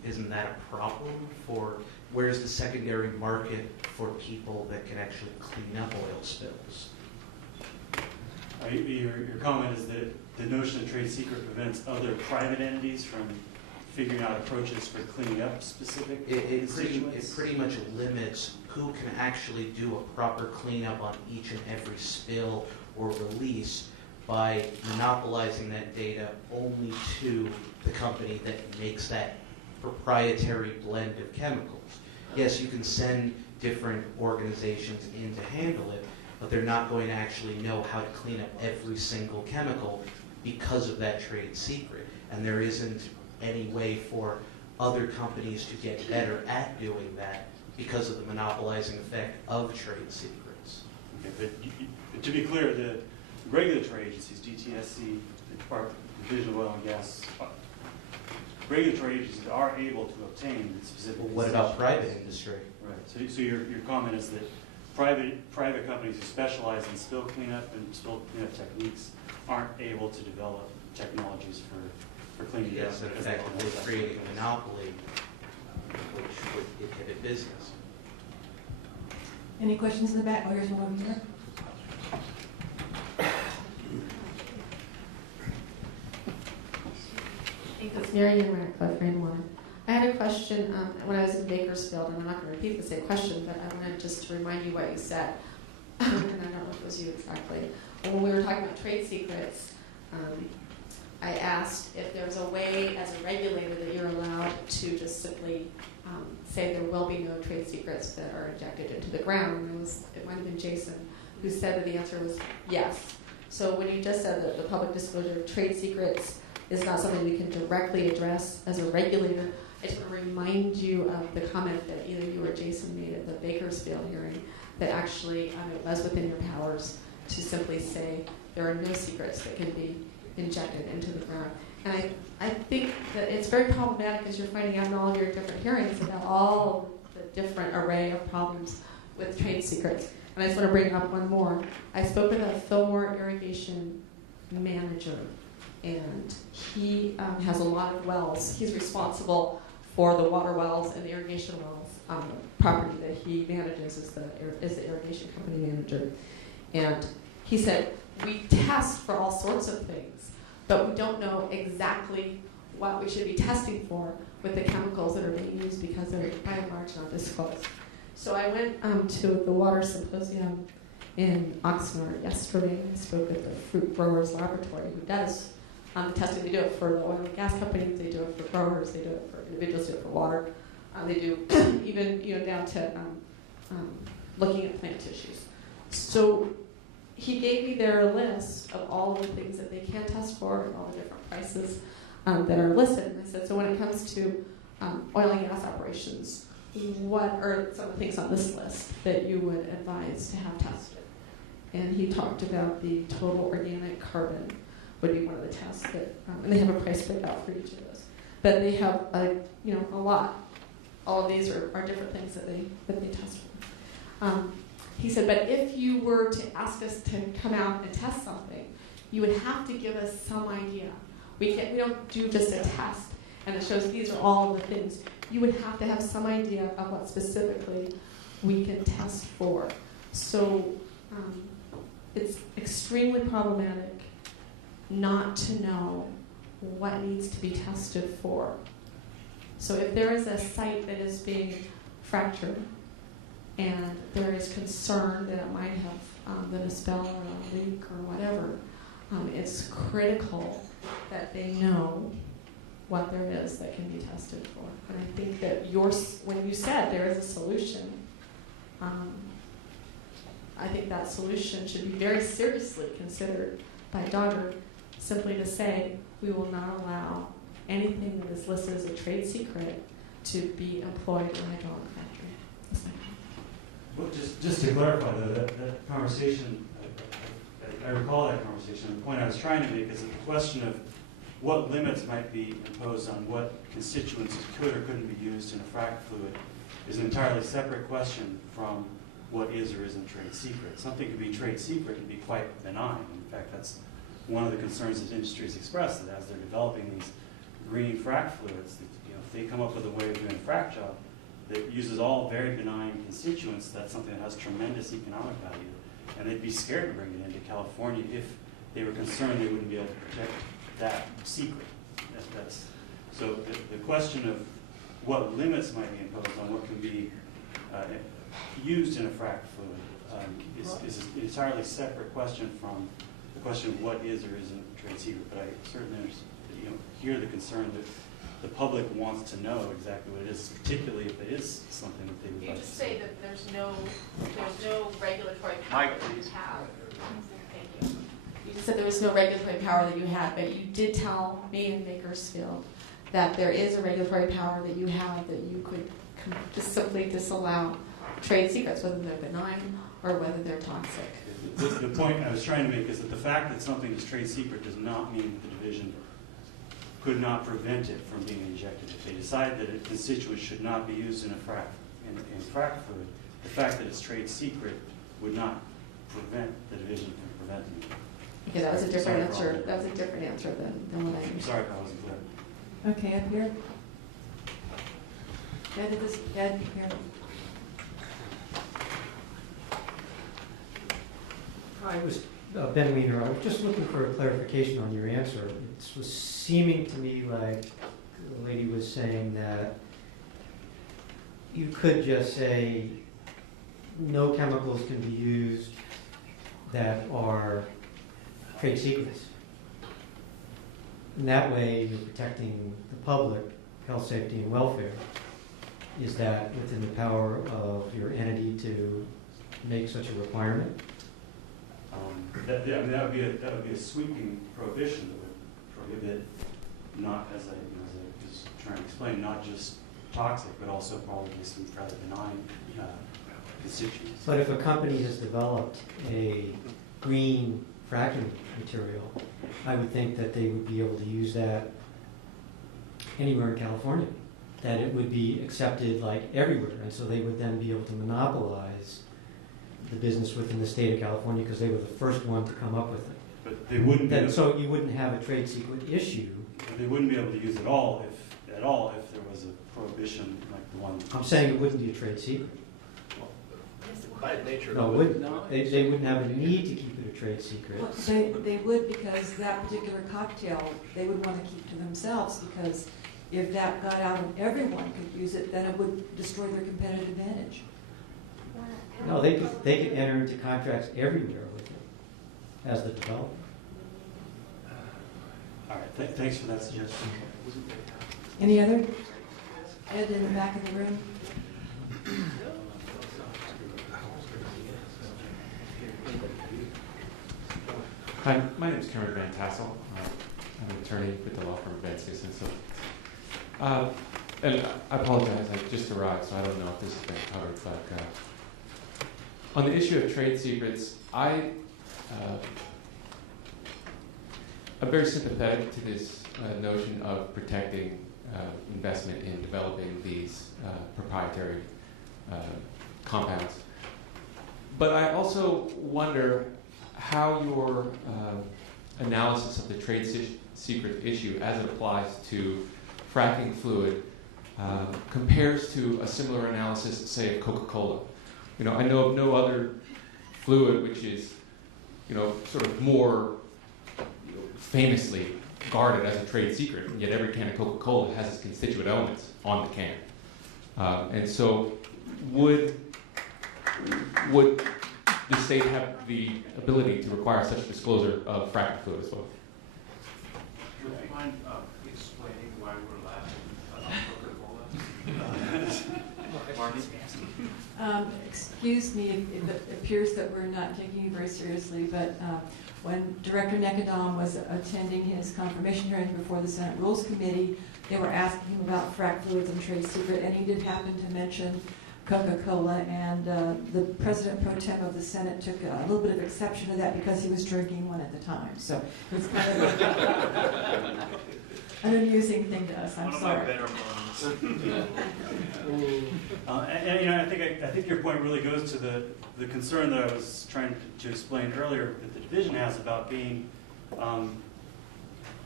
isn't that a problem for, where's the secondary market for people that can actually clean up oil spills? Your comment is that the notion of trade secret prevents other private entities from figuring out approaches for cleaning up specific constituents? It pretty much limits who can actually do a proper cleanup on each and every spill or release by monopolizing that data only to the company that makes that proprietary blend of chemicals. Yes, you can send different organizations in to handle it, but they're not going to actually know how to clean up every single chemical because of that trade secret. And there isn't any way for other companies to get better at doing that because of the monopolizing effect of trade secrets. Okay, but to be clear, the regulatory agencies, DTSC, the Department of Division of Oil and Gas, regulatory agencies are able to obtain specific. Well, what about private industry? Right. So your comment is that private companies who specialize in spill cleanup and spill cleanup techniques aren't able to develop technologies for cleaning up. Yes, and effectively creating a monopoly, which would inhibit business. Any questions in the back? Oh, here's one over here. It's Marion Ratcliffe, Rainwater. I had a question when I was in Bakersfield, and I'm not going to repeat the same question, but I wanted just to remind you what you said. And I don't know if it was you exactly. When we were talking about trade secrets, I asked if there was a way as a regulator that you're allowed to just simply say there will be no trade secrets that are injected into the ground. And it might have been Jason who said that the answer was yes. So when you just said that the public disclosure of trade secrets is not something we can directly address as a regulator, I just want to remind you of the comment that either you or Jason made at the Bakersfield hearing that actually it was within your powers to simply say there are no secrets that can be injected into the ground. And I think that it's very problematic as you're finding out in all of your different hearings about all the different array of problems with trade secrets. And I just want to bring up one more. I spoke with a Fillmore irrigation manager, and he has a lot of wells. He's responsible for the water wells and the irrigation wells on the property that he manages as the irrigation company manager. And he said, we test for all sorts of things, but we don't know exactly what we should be testing for with the chemicals that are being used because they're by and large not disclosed. So I went to the water symposium in Oxnard yesterday. I spoke with the Fruit Growers Laboratory, who does the testing. They do it for the oil and gas companies, they do it for growers, they do it for individuals, they do it for water. They do even down to looking at plant tissues. So he gave me their list of all of the things that they can test for and all the different prices that are listed. And I said, so when it comes to oil and gas operations, what are some of the things on this list that you would advise to have tested? And he talked about the total organic carbon would be one of the tests that, and they have a price breakout for each of those. But they have a lot. All of these are different things that they test for. He said, but if you were to ask us to come out and test something, you would have to give us some idea. We don't do just a test and it shows these are all the things. You would have to have some idea of what specifically we can test for. So it's extremely problematic not to know what needs to be tested for. So if there is a site that is being fractured and there is concern that it might have been a spill or a leak or whatever, it's critical that they know what there is that can be tested for. And I think that when you said there is a solution, I think that solution should be very seriously considered by DOGGR, simply to say we will not allow anything that is listed as a trade secret to be employed in a hydraulic factory. Well, just to clarify though, that conversation, I recall that conversation. The point I was trying to make is that the question of what limits might be imposed on what constituents could or couldn't be used in a frac fluid is an entirely separate question from what is or isn't trade secret. Something can be trade secret and be quite benign. In fact, that's one of the concerns that industry has expressed, that as they're developing these green frac fluids, that, you know, if they come up with a way of doing a frac job that uses all very benign constituents, that's something that has tremendous economic value. And they'd be scared to bring it into California if they were concerned they wouldn't be able to protect that secret. So the question of what limits might be imposed on what can be used in a frac fluid is an entirely separate question from the question of what is or isn't trade secret. But I certainly hear the concern that the public wants to know exactly what it is, particularly if it is something that they would You like to just see. say that there's no regulatory power that you have. Thank you. You just said there was no regulatory power that you had, but you did tell me in Bakersfield that there is a regulatory power that you have that you could just simply disallow trade secrets, whether they're benign or whether they're toxic. The point I was trying to make is that the fact that something is trade secret does not mean that the division could not prevent it from being injected. If they decide that a constituent should not be used in a frac fluid, the fact that it's trade secret would not prevent the division from preventing it. Okay, that was a different answer. That was a different answer than what I. I'm sorry if I wasn't clear. Okay, up here. Ed, here. I was Ben Wiener. I was just looking for a clarification on your answer. It was seeming to me like the lady was saying that you could just say no chemicals can be used that are trade secrets. And that way you're protecting the public, health, safety, and welfare. Is that within the power of your entity to make such a requirement? That would be a sweeping prohibition that would prohibit, not as I was trying to explain, not just toxic, but also probably some rather benign constituents. But if a company has developed a green fracking material, I would think that they would be able to use that anywhere in California, that it would be accepted like everywhere, and so they would then be able to monopolize the business within the state of California because they were the first one to come up with it. But they wouldn't be so you wouldn't have a trade secret issue. They wouldn't be able to use it all if there was a prohibition like the one. I'm saying it wouldn't be a trade secret. By nature. No, it wouldn't. They wouldn't have a need to keep it a trade secret. Well, they would, because that particular cocktail, they would want to keep to themselves, because if that got out and everyone could use it, then it would destroy their competitive advantage. No, they could enter into contracts everywhere with it as the developer. All right, thanks for that suggestion. Any other? Ed in the back of the room. Hi, my name is Cameron Van Tassel. I'm an attorney with the law firm Van Citizen. And I apologize, I just arrived, so I don't know if this has been covered. But on the issue of trade secrets, I'm very sympathetic to this notion of protecting investment in developing these proprietary compounds. But I also wonder how your analysis of the trade secret issue as it applies to fracking fluid compares to a similar analysis, say, of Coca-Cola. I know of no other fluid which is, sort of more famously guarded as a trade secret, and yet every can of Coca-Cola has its constituent elements on the can. And so would the state have the ability to require such disclosure of fracking fluid as well? Do you mind explaining why we're laughing about Coca-Cola? Excuse me if it appears that we're not taking you very seriously, but when Director Nekadam was attending his confirmation hearing before the Senate Rules Committee, they were asking him about frac fluids and trade secret, and he did happen to mention Coca-Cola, and the President Pro Tem of the Senate took a little bit of exception to that because he was drinking one at the time. So it's kind of an amusing thing to us. I'm one sorry. Of my better I think your point really goes to the concern that I was trying to explain earlier that the division has about being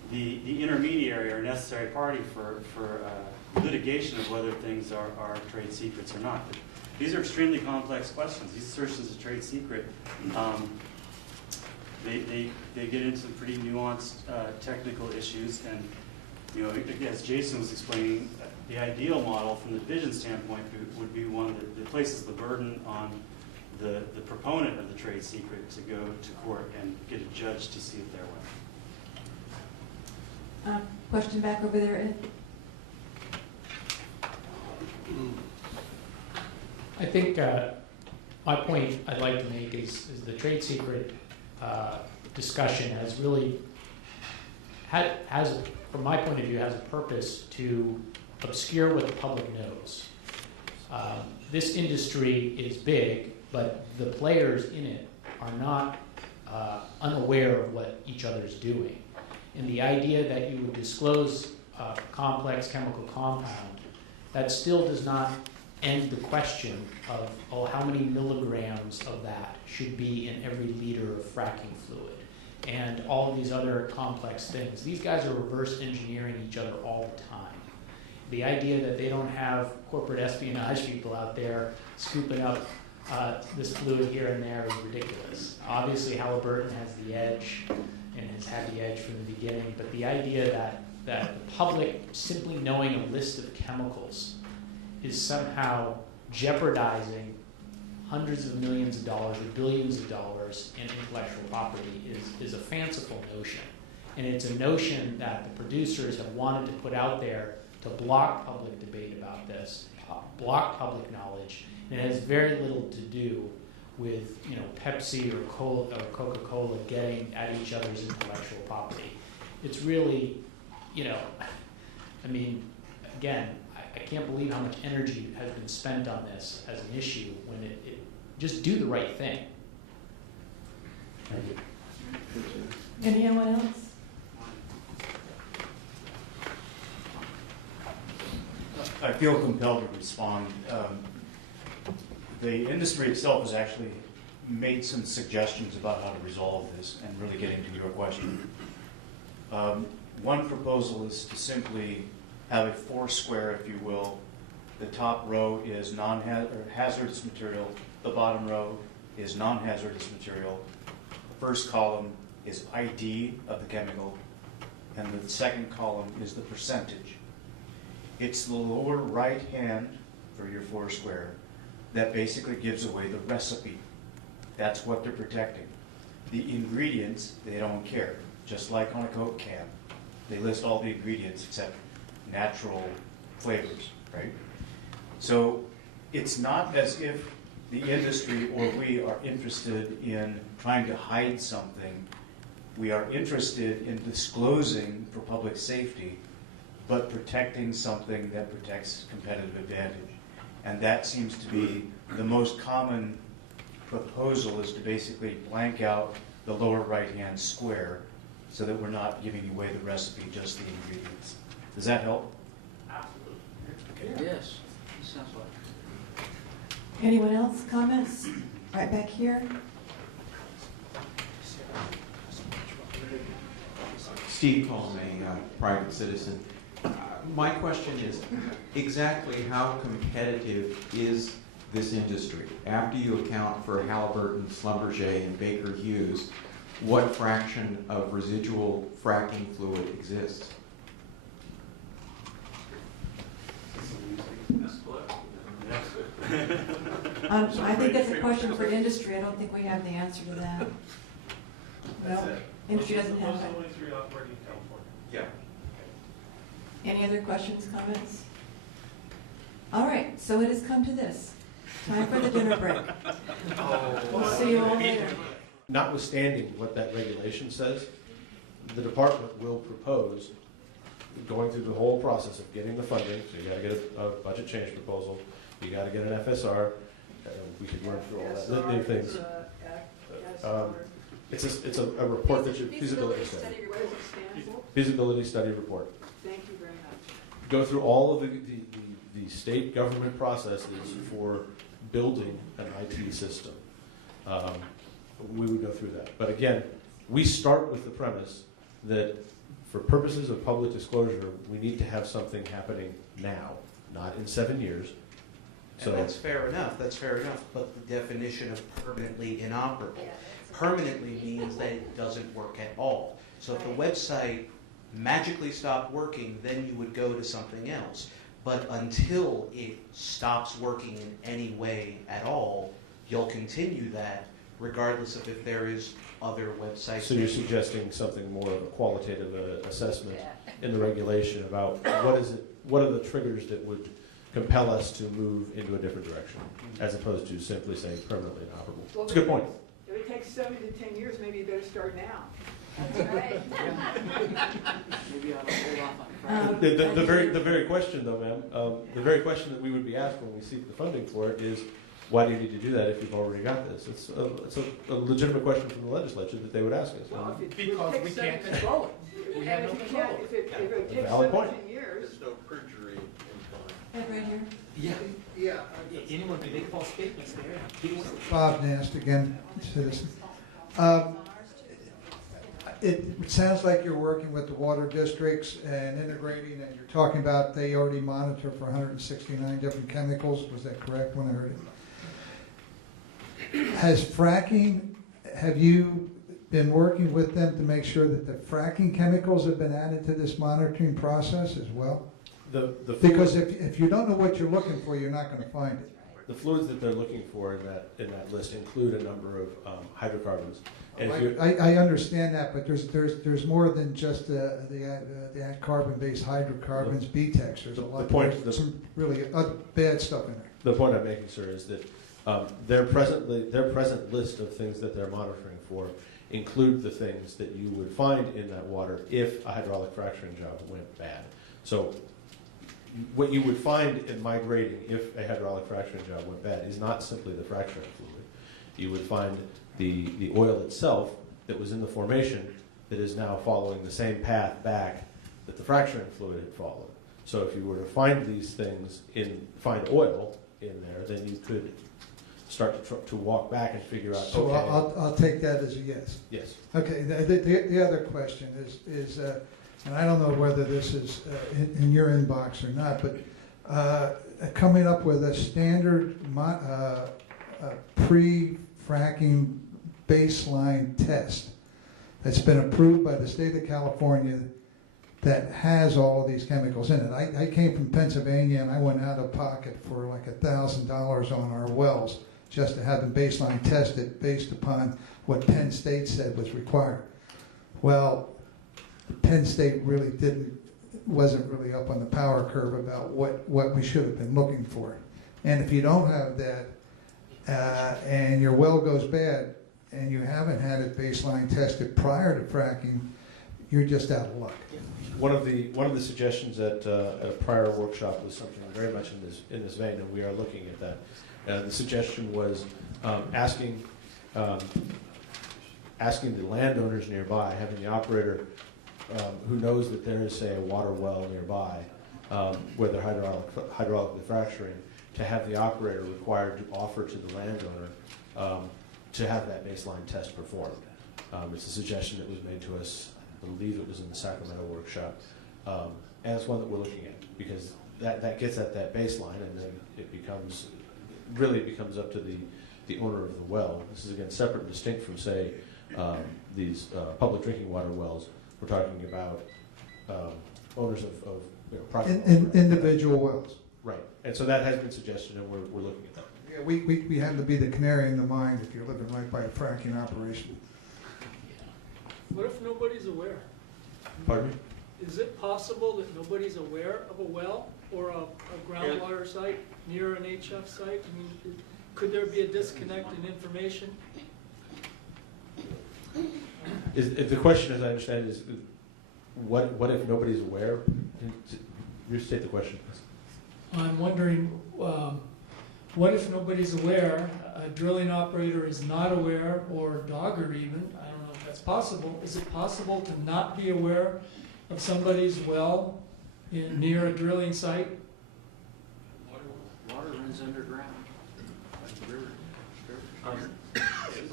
the intermediary or necessary party for litigation of whether things are trade secrets or not. These are extremely complex questions. These assertions of trade secret, they get into some pretty nuanced technical issues, and as Jason was explaining, the ideal model from the division standpoint would be one that places the burden on the proponent of the trade secret to go to court and get a judge to see it their way. Question back over there, Ed? I think my point I'd like to make is the trade secret discussion has really from my point of view, has a purpose to obscure what the public knows. This industry is big, but the players in it are not unaware of what each other is doing. And the idea that you would disclose a complex chemical compound, that still does not end the question of, how many milligrams of that should be in every liter of fracking fluid, and all of these other complex things. These guys are reverse engineering each other all the time. The idea that they don't have corporate espionage people out there scooping up this fluid here and there is ridiculous. Obviously, Halliburton has the edge and has had the edge from the beginning, but the idea that the public simply knowing a list of chemicals is somehow jeopardizing hundreds of millions of dollars or billions of dollars in intellectual property is a fanciful notion. And it's a notion that the producers have wanted to put out there to block public debate about this, block public knowledge, and it has very little to do with Pepsi or Coca-Cola getting at each other's intellectual property. It's really, again, I can't believe how much energy has been spent on this as an issue when it just do the right thing. Thank you. Anyone else? I feel compelled to respond. The industry itself has actually made some suggestions about how to resolve this and really get into your question. One proposal is to simply have a four-square, if you will. The top row is hazardous material. The bottom row is non-hazardous material. The first column is ID of the chemical, and the second column is the percentage. It's the lower right hand for your four-square that basically gives away the recipe. That's what they're protecting. The ingredients, they don't care. Just like on a Coke can. They list all the ingredients except natural flavors, right? So it's not as if the industry or we are interested in trying to hide something. We are interested in disclosing for public safety, but protecting something that protects competitive advantage. And that seems to be the most common proposal, is to basically blank out the lower right-hand square so that we're not giving away the recipe, just the ingredients. Does that help? Absolutely. Okay. Yes, sounds like. Anyone else? Comments? Right back here. Steve Coleman, a private citizen. My question is, exactly how competitive is this industry? After you account for Halliburton, Schlumberger, and Baker Hughes, what fraction of residual fracking fluid exists? I think that's a question for industry. I don't think we have the answer to that. No, industry doesn't have it. Only 3 operating in California. Yeah. Any other questions, comments? All right, so it has come to this. Time for the dinner break. We'll see you all later. Notwithstanding what that regulation says, the department will propose going through the whole process of getting the funding. So you got to get a budget change proposal. You got to get an FSR. We could run through all that litany of things. It's a report that you feasibility study. What does it stand for? Feasibility study report. Thank you very much. Go through all of the state government processes for building an IT system. We would go through that. But again, we start with the premise that for purposes of public disclosure, we need to have something happening now, not in 7 years. And that's fair enough, but the definition of permanently inoperable. Permanently means that it doesn't work at all. So if the website magically stopped working, then you would go to something else. But until it stops working in any way at all, you'll continue that regardless of if there is other websites. So you're suggesting something more of a qualitative assessment in the regulation about what are the triggers that would compel us to move into a different direction, as opposed to simply saying permanently inoperable. Well, It's a good point. If it takes 7 to 10 years, maybe you better start now. That's right. Maybe I'll hold off on The very question, though, ma'am, the very question that we would be asked when we seek the funding for it is, why do you need to do that if you've already got this? It's a legitimate question from the legislature that they would ask us. Well, if it Because we takes 7 can't to- control it. We have no if control. if it takes Valid 7 point. to 10 years, There's no perjury in Right here. Yeah. Anyone can make false statements there. Bob Nast again, citizen. It sounds like you're working with the water districts and integrating, and you're talking about they already monitor for 169 different chemicals. Was that correct when I heard it? Has fracking, have you been working with them to make sure that the fracking chemicals have been added to this monitoring process as well? Because if you don't know what you're looking for, you're not going to find it. The fluids that they're looking for in that list include a number of hydrocarbons. And if you, I understand that, but there's more than just the carbon-based hydrocarbons, BTEX. There's a lot. There's some really bad stuff in there. The point I'm making, sir, is that their present list of things that they're monitoring for include the things that you would find in that water if a hydraulic fracturing job went bad. So what you would find in my grading if a hydraulic fracturing job went bad is not simply the fracturing fluid. You would find the oil itself that was in the formation that is now following the same path back that the fracturing fluid had followed. So if you were to find these things find oil in there, then you could start to walk back and figure out. So okay, I'll take that as a yes. Yes. Okay. The other question is and I don't know whether this is in your inbox or not, but coming up with a standard pre-fracking baseline test that's been approved by the state of California that has all of these chemicals in it. I came from Pennsylvania and I went out of pocket for like $1,000 on our wells just to have them baseline tested based upon what Penn State said was required. Well, Penn State really wasn't really up on the power curve about what we should have been looking for. And if you don't have that, and your well goes bad, and you haven't had it baseline tested prior to fracking, you're just out of luck. One of the suggestions at a prior workshop was something very much in this vein, and we are looking at that. The suggestion was asking the landowners nearby, having the operator who knows that there is, say, a water well nearby where they're hydraulically fracturing, to have the operator required to offer to the landowner to have that baseline test performed. It's a suggestion that was made to us, I believe it was in the Sacramento workshop, and it's one that we're looking at, because that gets at that baseline, and then it really becomes up to the owner of the well. This is, again, separate and distinct from, say, these public drinking water wells. We're talking about owners of private individual wells. Right, and so that has been suggested, and we're looking at that. Yeah, we happen to be the canary in the mine if you're living right by a fracking operation. What if nobody's aware? Pardon me? Is it possible that nobody's aware of a well or a groundwater site near an HF site? I mean, could there be a disconnect in information? The question, as I understand, is what if nobody's aware? Restate the question. I'm wondering, what if nobody's aware, a drilling operator is not aware, or Dogger even, I don't know if that's possible. Is it possible to not be aware of somebody's well near a drilling site? Water runs underground, like the river.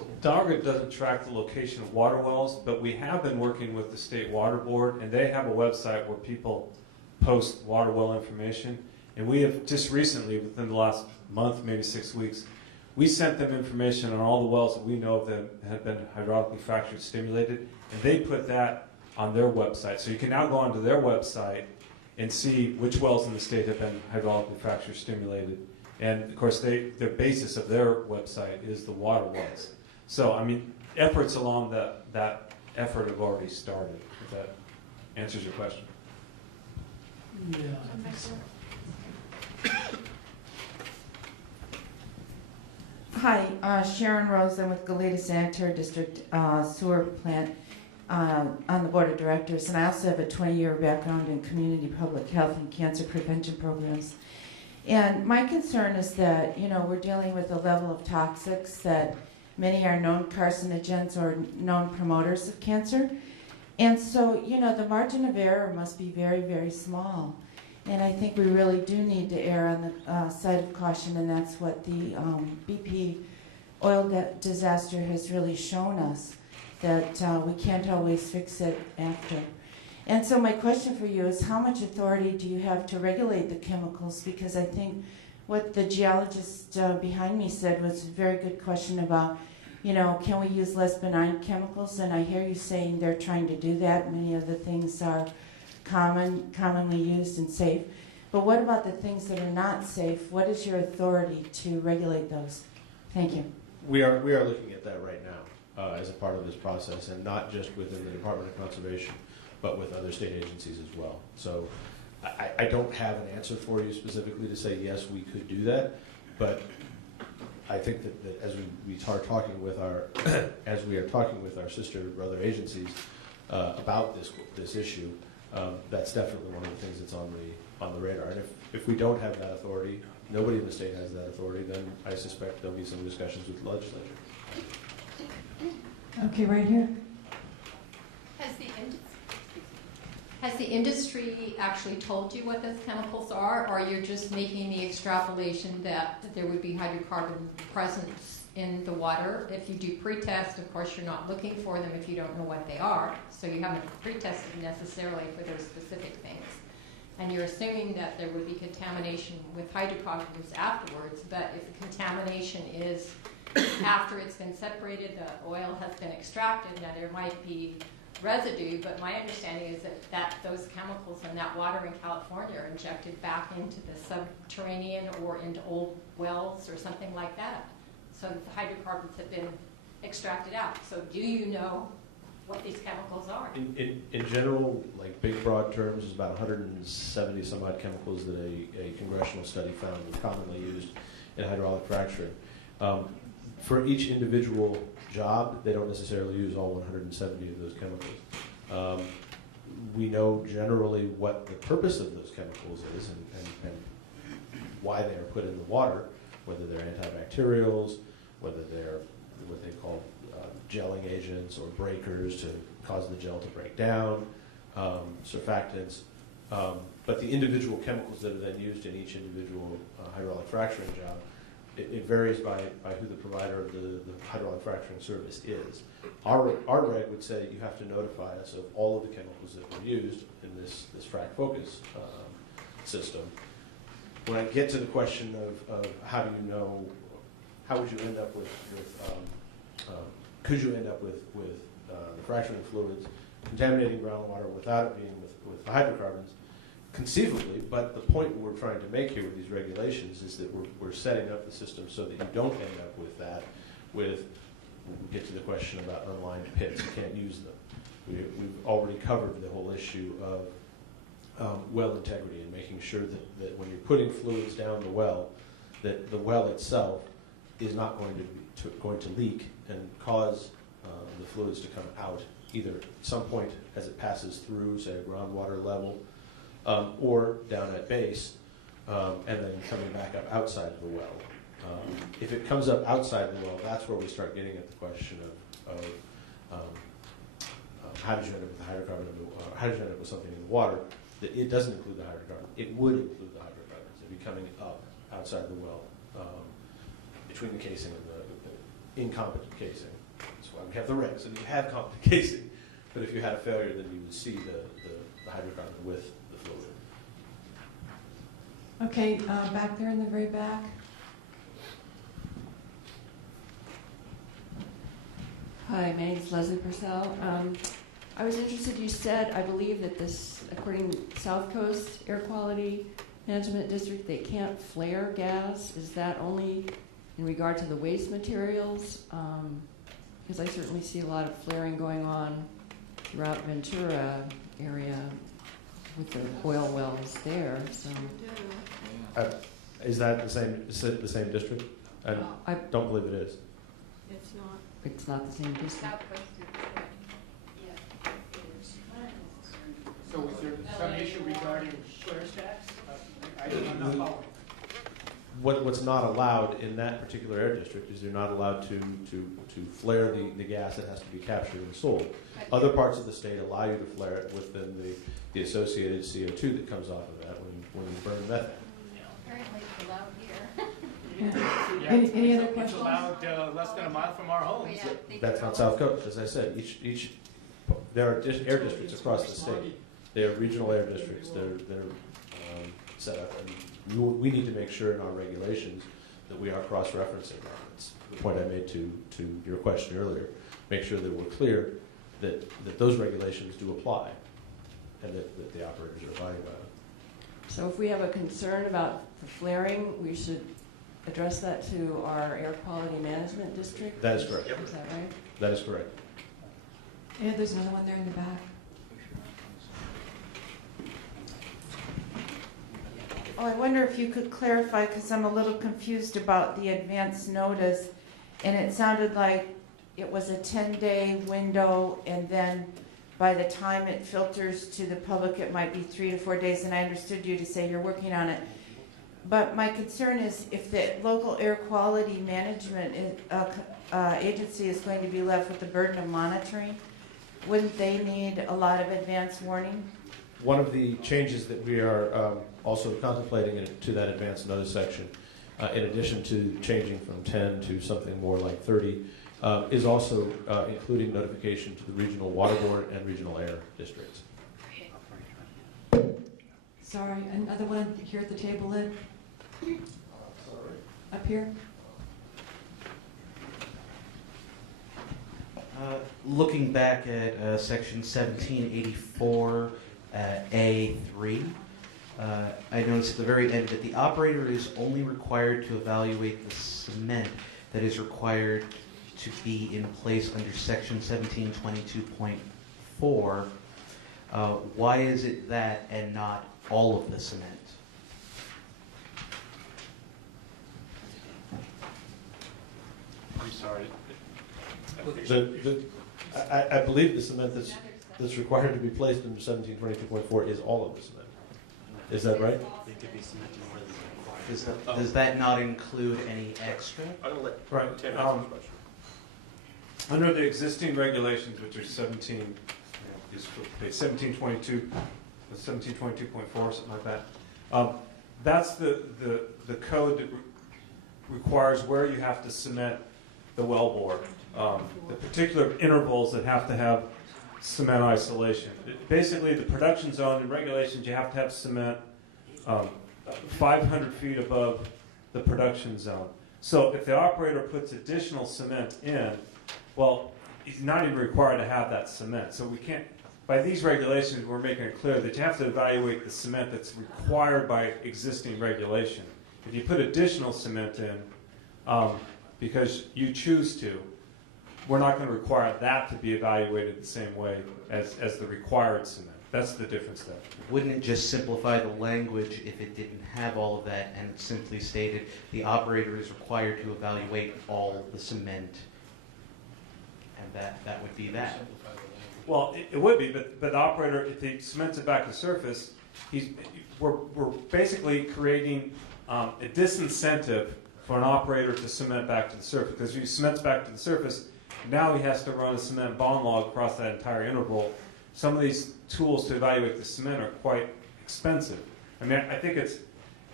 DOGRA doesn't track the location of water wells, but we have been working with the State Water Board, and they have a website where people post water well information. And we have just recently, within the last month, maybe 6 weeks, we sent them information on all the wells that we know of that have been hydraulically fractured stimulated, and they put that on their website. So you can now go onto their website and see which wells in the state have been hydraulically fracture stimulated. And of course, the basis of their website is the water wells. So, I mean, efforts along that effort have already started, if that answers your question. Yeah. Hi, Sharon Rose. I'm with Goleta Sanitary District Sewer Plant on the Board of Directors, and I also have a 20-year background in community public health and cancer prevention programs. And my concern is that, you know, we're dealing with a level of toxics that many are known carcinogens or known promoters of cancer. And so, you know, the margin of error must be very, very small. And I think we really do need to err on the side of caution, and that's what the BP oil disaster has really shown us, that we can't always fix it after. And so my question for you is, how much authority do you have to regulate the chemicals? Because I think what the geologist behind me said was a very good question about, you know, can we use less benign chemicals? And I hear you saying they're trying to do that. Many of the things are commonly used and safe. But what about the things that are not safe? What is your authority to regulate those? Thank you. We are looking at that right now as a part of this process, and not just within the Department of Conservation, but with other state agencies as well. So I don't have an answer for you specifically to say, yes, we could do that, but I think that as we start talking with our, as we are talking with our sister brother agencies about this issue, that's definitely one of the things that's on the radar. And if we don't have that authority, nobody in the state has that authority, then I suspect there'll be some discussions with the legislature. Okay, right here. Has the industry actually told you what those chemicals are, or you're just making the extrapolation that there would be hydrocarbon presence in the water? If you do pre-test, of course, you're not looking for them if you don't know what they are, so you haven't pre-tested necessarily for those specific things. And you're assuming that there would be contamination with hydrocarbons afterwards, but if the contamination is after it's been separated, the oil has been extracted, now there might be residue, but my understanding is that those chemicals in that water in California are injected back into the subterranean or into old wells or something like that. So the hydrocarbons have been extracted out. So do you know what these chemicals are? In general, like big broad terms, there's about 170 some odd chemicals that a congressional study found were commonly used in hydraulic fracturing. For each individual job, they don't necessarily use all 170 of those chemicals. We know generally what the purpose of those chemicals is and why they are put in the water, whether they're antibacterials, whether they're what they call gelling agents or breakers to cause the gel to break down, surfactants. But the individual chemicals that are then used in each individual hydraulic fracturing job, it varies by who the provider of the hydraulic fracturing service is. Our reg would say you have to notify us of all of the chemicals that were used in this frac focus system. When I get to the question of how do you know, how would you end up with could you end up with the fracturing fluids contaminating groundwater without it being with the hydrocarbons? Conceivably, but the point we're trying to make here with these regulations is that we're setting up the system so that you don't end up with that, we'll get to the question about unlined pits, you can't use them. We've already covered the whole issue of well integrity and making sure that when you're putting fluids down the well, that the well itself is not going to leak and cause the fluids to come out either at some point as it passes through, say, a groundwater level, or down at base, and then coming back up outside of the well. If it comes up outside the well, that's where we start getting at the question of how did you end up with the hydrocarbon, how did you end up with something in the water that it doesn't include the hydrocarbon. It would include the hydrocarbons. It'd be coming up outside the well, between the casing incompetent casing. That's why we have the regs, so you have competent casing. But if you had a failure, then you would see the hydrocarbon with the fluid. Okay, back there in the very back. Hi, my name is Leslie Purcell. I was interested, you said, I believe that this, according to South Coast Air Quality Management District, they can't flare gas. Is that only in regard to the waste materials? Because I certainly see a lot of flaring going on throughout Ventura area with the oil wells there. So, is that the same district? I don't believe it is. it's not. It's not the same district. South Coast is, yeah. So is there some issue regarding flare stacks? I'm not following. What's not allowed in that particular air district is you're not allowed to flare the gas that has to be captured and sold. Other parts of the state allow you to flare it within the associated CO2 that comes off of that when you burn methane. Apparently it's allowed here. Yeah, Any other it's questions? allowed less than a mile from our homes. That's not South Coast, as I said. There are air districts across the state. They are regional air districts. They're set up, and we need to make sure in our regulations that we are cross-referencing that. That's the point I made to your question earlier. Make sure that we're clear that those regulations do apply, and that the operators are abiding by them. So if we have a concern about the flaring, we should address that to our air quality management district? That is correct. Is that right? That is correct. And there's another one there in the back. Oh, I wonder if you could clarify, because I'm a little confused about the advance notice, and it sounded like it was a 10-day window, and then by the time it filters to the public, it might be 3 to 4 days, and I understood you to say you're working on it. But my concern is if the local air quality management agency is going to be left with the burden of monitoring, wouldn't they need a lot of advance warning? One of the changes that we are also contemplating to that advance notice section, in addition to changing from 10 to something more like 30, is also including notification to the regional water board and regional air districts. Sorry, another one here at the table, Lynn? Up here? Looking back at section 1784 A3, I noticed at the very end that the operator is only required to evaluate the cement that is required to be in place under section 1722.4. Why is it that and not all of the cement? I'm sorry. I believe the cement that's required to be placed under 1722.4 is all of the cement. Is that right? It could be cement more than Does that not include any extra? Right. Under the existing regulations, which are 1722, 1722.4, something like that. That's the code that requires where you have to cement the wellbore. The particular intervals that have to have cement isolation. Basically, the production zone and regulations, you have to have cement 500 feet above the production zone. So if the operator puts additional cement in, well, he's not even required to have that cement. So we can't, by these regulations, we're making it clear that you have to evaluate the cement that's required by existing regulation. If you put additional cement in, because you choose to, we're not going to require that to be evaluated the same way as the required cement. That's the difference there. Wouldn't it just simplify the language if it didn't have all of that and it simply stated the operator is required to evaluate all the cement, and that would be that? Well, it would be, but the operator, if he cements it back to the surface, we're basically creating a disincentive for an operator to cement back to the surface. Because if he cements back to the surface, now he has to run a cement bond log across that entire interval. Some of these tools to evaluate the cement are quite expensive. I mean, I think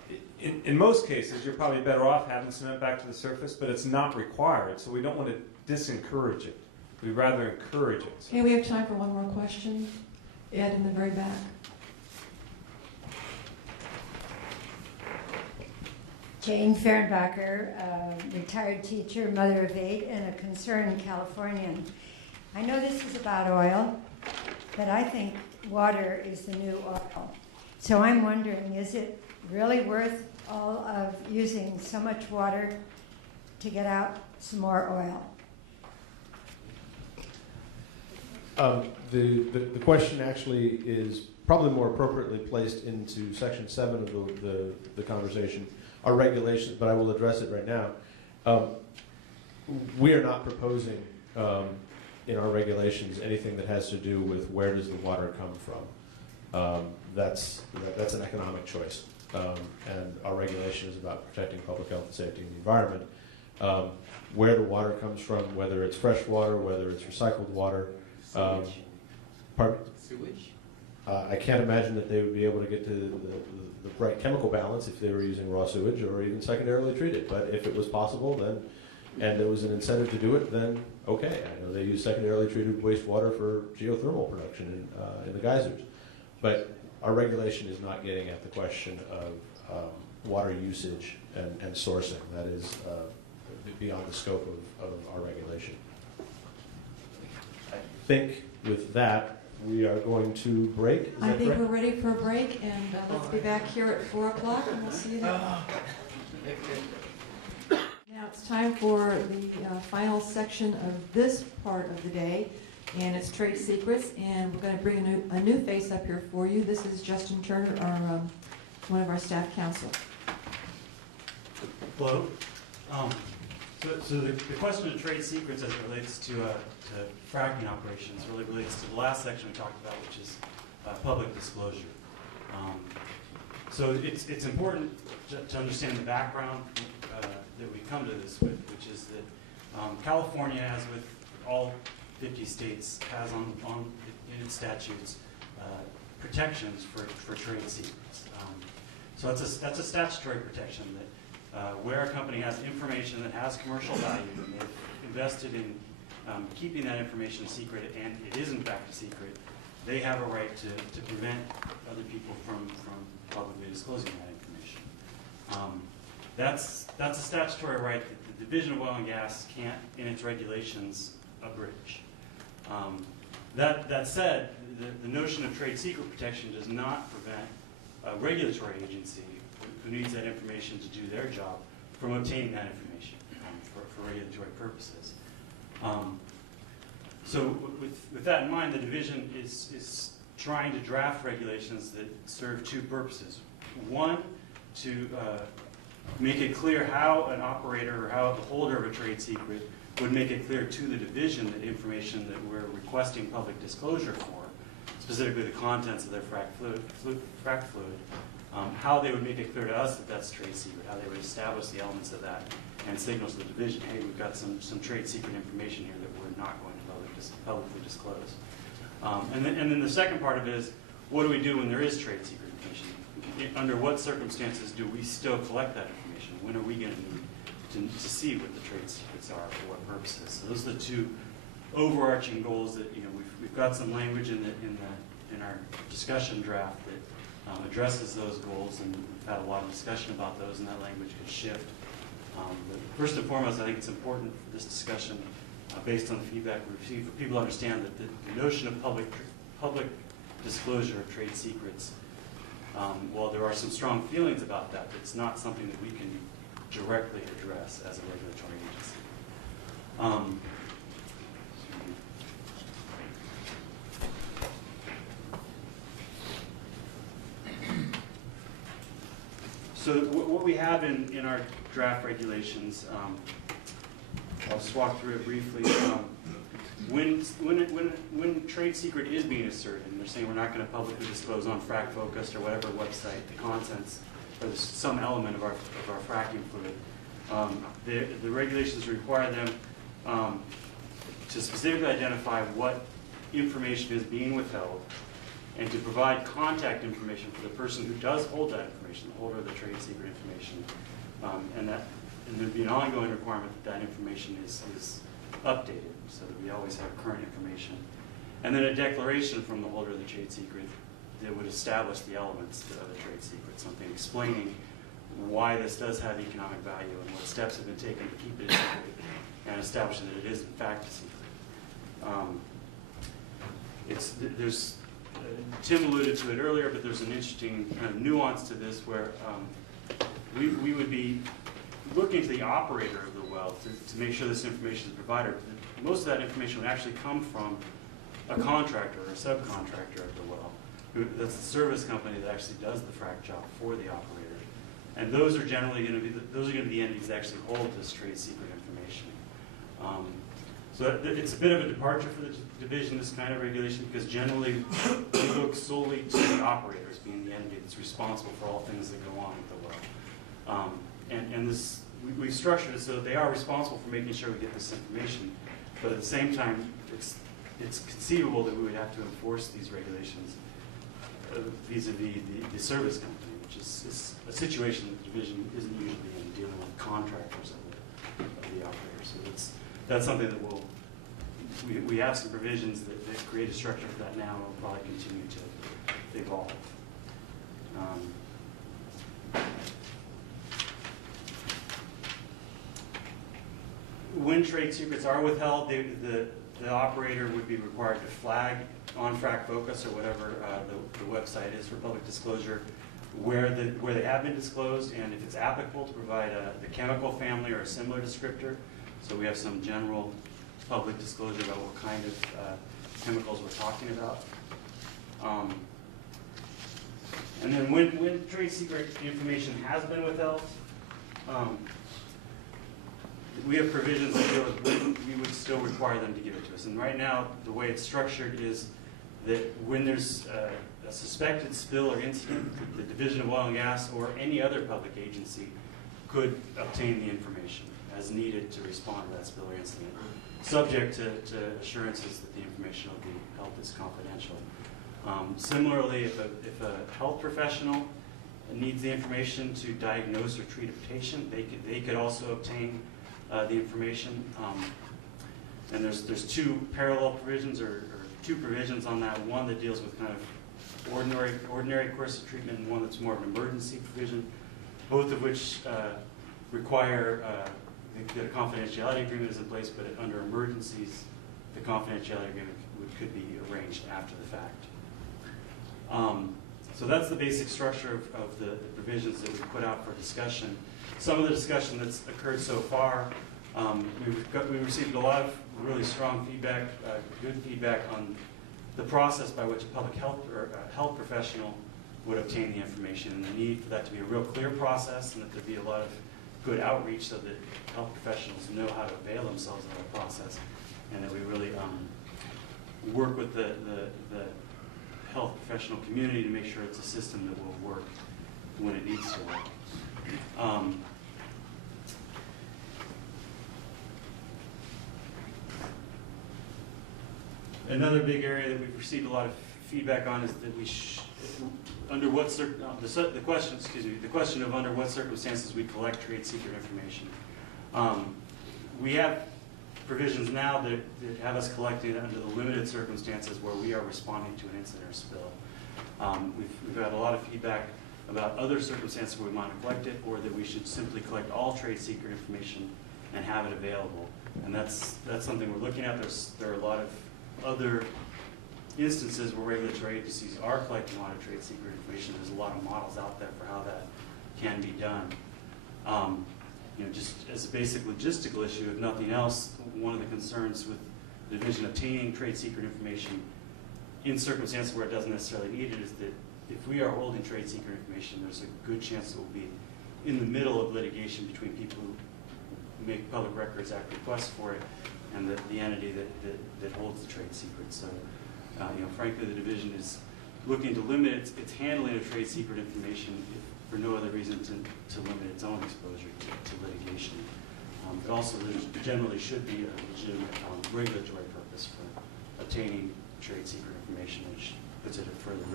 in most cases, you're probably better off having cement back to the surface, but it's not required, so we don't want to disencourage it. We'd rather encourage it. Okay, we have time for one more question. Ed in the very back. Jane Fehrenbacher, retired teacher, mother of 8, and a concerned Californian. I know this is about oil, but I think water is the new oil. So I'm wondering, is it really worth all of using so much water to get out some more oil? The question actually is probably more appropriately placed into section 7 of the conversation, our regulations, but I will address it right now. We are not proposing in our regulations anything that has to do with where does the water come from. That's an economic choice, and our regulation is about protecting public health and safety and the environment. Where the water comes from, whether it's fresh water, whether it's recycled water. Pardon? Sewage? I can't imagine that they would be able to get to the right chemical balance if they were using raw sewage or even secondarily treated. But if it was possible, then, and there was an incentive to do it, then okay. I know they use secondarily treated wastewater for geothermal production in the geysers. But our regulation is not getting at the question of water usage and sourcing. That is beyond the scope of our regulation. I think with that, we are going to break. Is I that think correct? we're ready for a break, and let's be back here at 4 o'clock, and we'll see you then. Now it's time for the final section of this part of the day, and it's trade secrets, and we're going to bring a new face up here for you. This is Justin Turner, our one of our staff counsel. Hello. So the question of trade secrets as it relates to fracking operations really relates to the last section we talked about, which is public disclosure. So it's important to understand the background that we come to this with, which is that California, as with all 50 states, has on in its statutes protections for trade secrets. So that's a statutory protection that where a company has information that has commercial value and they've invested in keeping that information secret, and it is in fact a secret, they have a right to prevent other people from publicly disclosing that information. That's a statutory right that the Division of Oil and Gas can't, in its regulations, abridge. That said, the notion of trade secret protection does not prevent a regulatory agency who needs that information to do their job from obtaining that information for regulatory purposes. So with that in mind, the division is trying to draft regulations that serve two purposes. One, to make it clear how an operator or how the holder of a trade secret would make it clear to the division that information that we're requesting public disclosure for, specifically the contents of their frac fluid, how they would make it clear to us that that's trade secret, how they would establish the elements of that and signal to the division, hey, we've got some trade secret information here that we're not going to publicly disclose. And then the second part of it is, what do we do when there is trade secret information? Under what circumstances do we still collect that information? When are we going to need to see what the trade secrets are for what purposes? So those are the two overarching goals that we've got some language in our discussion draft that addresses those goals, and we've had a lot of discussion about those, and that language could shift. But first and foremost, I think it's important for this discussion, based on the feedback we received, for people to understand that the notion of public disclosure of trade secrets, while there are some strong feelings about that, it's not something that we can directly address as a regulatory agency. So what we have in our draft regulations, I'll just walk through it briefly. When trade secret is being asserted, and they're saying we're not going to publicly disclose on Frac Focus or whatever website the contents or some element of our fracking fluid, the regulations require them to specifically identify what information is being withheld and to provide contact information for the person who does hold that information, the holder of the trade secret information, and there'd be an ongoing requirement that that information is updated, so that we always have current information. And then a declaration from the holder of the trade secret that would establish the elements of the trade secret, something explaining why this does have economic value and what steps have been taken to keep it a secret and establishing that it is in fact a secret. Tim alluded to it earlier, but there's an interesting kind of nuance to this where we would be looking to the operator of the well to make sure this information is provided. Most of that information would actually come from a contractor or a subcontractor of the well. That's the service company that actually does the frac job for the operator. And those are generally going to be the entities that actually hold this trade secret information. So it's a bit of a departure for the division, this kind of regulation, because generally we look solely to the operators being the entity that's responsible for all things that go on at the well. We've structured it so that they are responsible for making sure we get this information, but at the same time, it's conceivable that we would have to enforce these regulations vis-a-vis the service company, which is a situation that the division isn't usually in, dealing with contractors of the operator. So that's something that we have some provisions that create a structure for that now, and will probably continue to evolve. When trade secrets are withheld, the operator would be required to flag on Frac Focus or whatever the website is for public disclosure where they have been disclosed, and if it's applicable, to provide the chemical family or a similar descriptor. So we have some general public disclosure about what kind of chemicals we're talking about. And then when trade secret information has been withheld, we have provisions that deal with when we would still require them to give it to us. And right now, the way it's structured is that when there's a suspected spill or incident, the Division of Oil and Gas or any other public agency could obtain the information as needed to respond to that spill or incident, subject to assurances that the information will be held as confidential. Similarly, if a health professional needs the information to diagnose or treat a patient, they could also obtain the information. And there's two parallel provisions or two provisions on that. One that deals with kind of ordinary course of treatment, and one that's more of an emergency provision, both of which require that a confidentiality agreement is in place, but under emergencies, the confidentiality agreement could be arranged after the fact. So that's the basic structure of the provisions that we put out for discussion. Some of the discussion that's occurred so far, we received a lot of really strong feedback, good feedback on the process by which a public health or a health professional would obtain the information, and the need for that to be a real clear process, and that there be a lot of good outreach so that health professionals know how to avail themselves of that process, and that we really work with the health professional community to make sure it's a system that will work when it needs to work. Another big area that we've received a lot of feedback on is that the question of under what circumstances we collect trade secret information. We have provisions now that have us collecting under the limited circumstances where we are responding to an incident or spill. We've had a lot of feedback about other circumstances where we might have collected, or that we should simply collect all trade secret information and have it available. And that's something we're looking at. There are a lot of other instances where regulatory agencies are collecting a lot of trade secret information. There's a lot of models out there for how that can be done. Just as a basic logistical issue, if nothing else, one of the concerns with the division obtaining trade secret information in circumstances where it doesn't necessarily need it is that if we are holding trade secret information, there's a good chance that we'll be in the middle of litigation between people who make Public Records Act requests for it and the entity that holds the trade secret. So, frankly, the division is looking to limit its handling of trade secret information for no other reason to limit its own exposure to litigation. But also, there generally should be a legitimate regulatory purpose for obtaining trade secret information, which puts it at further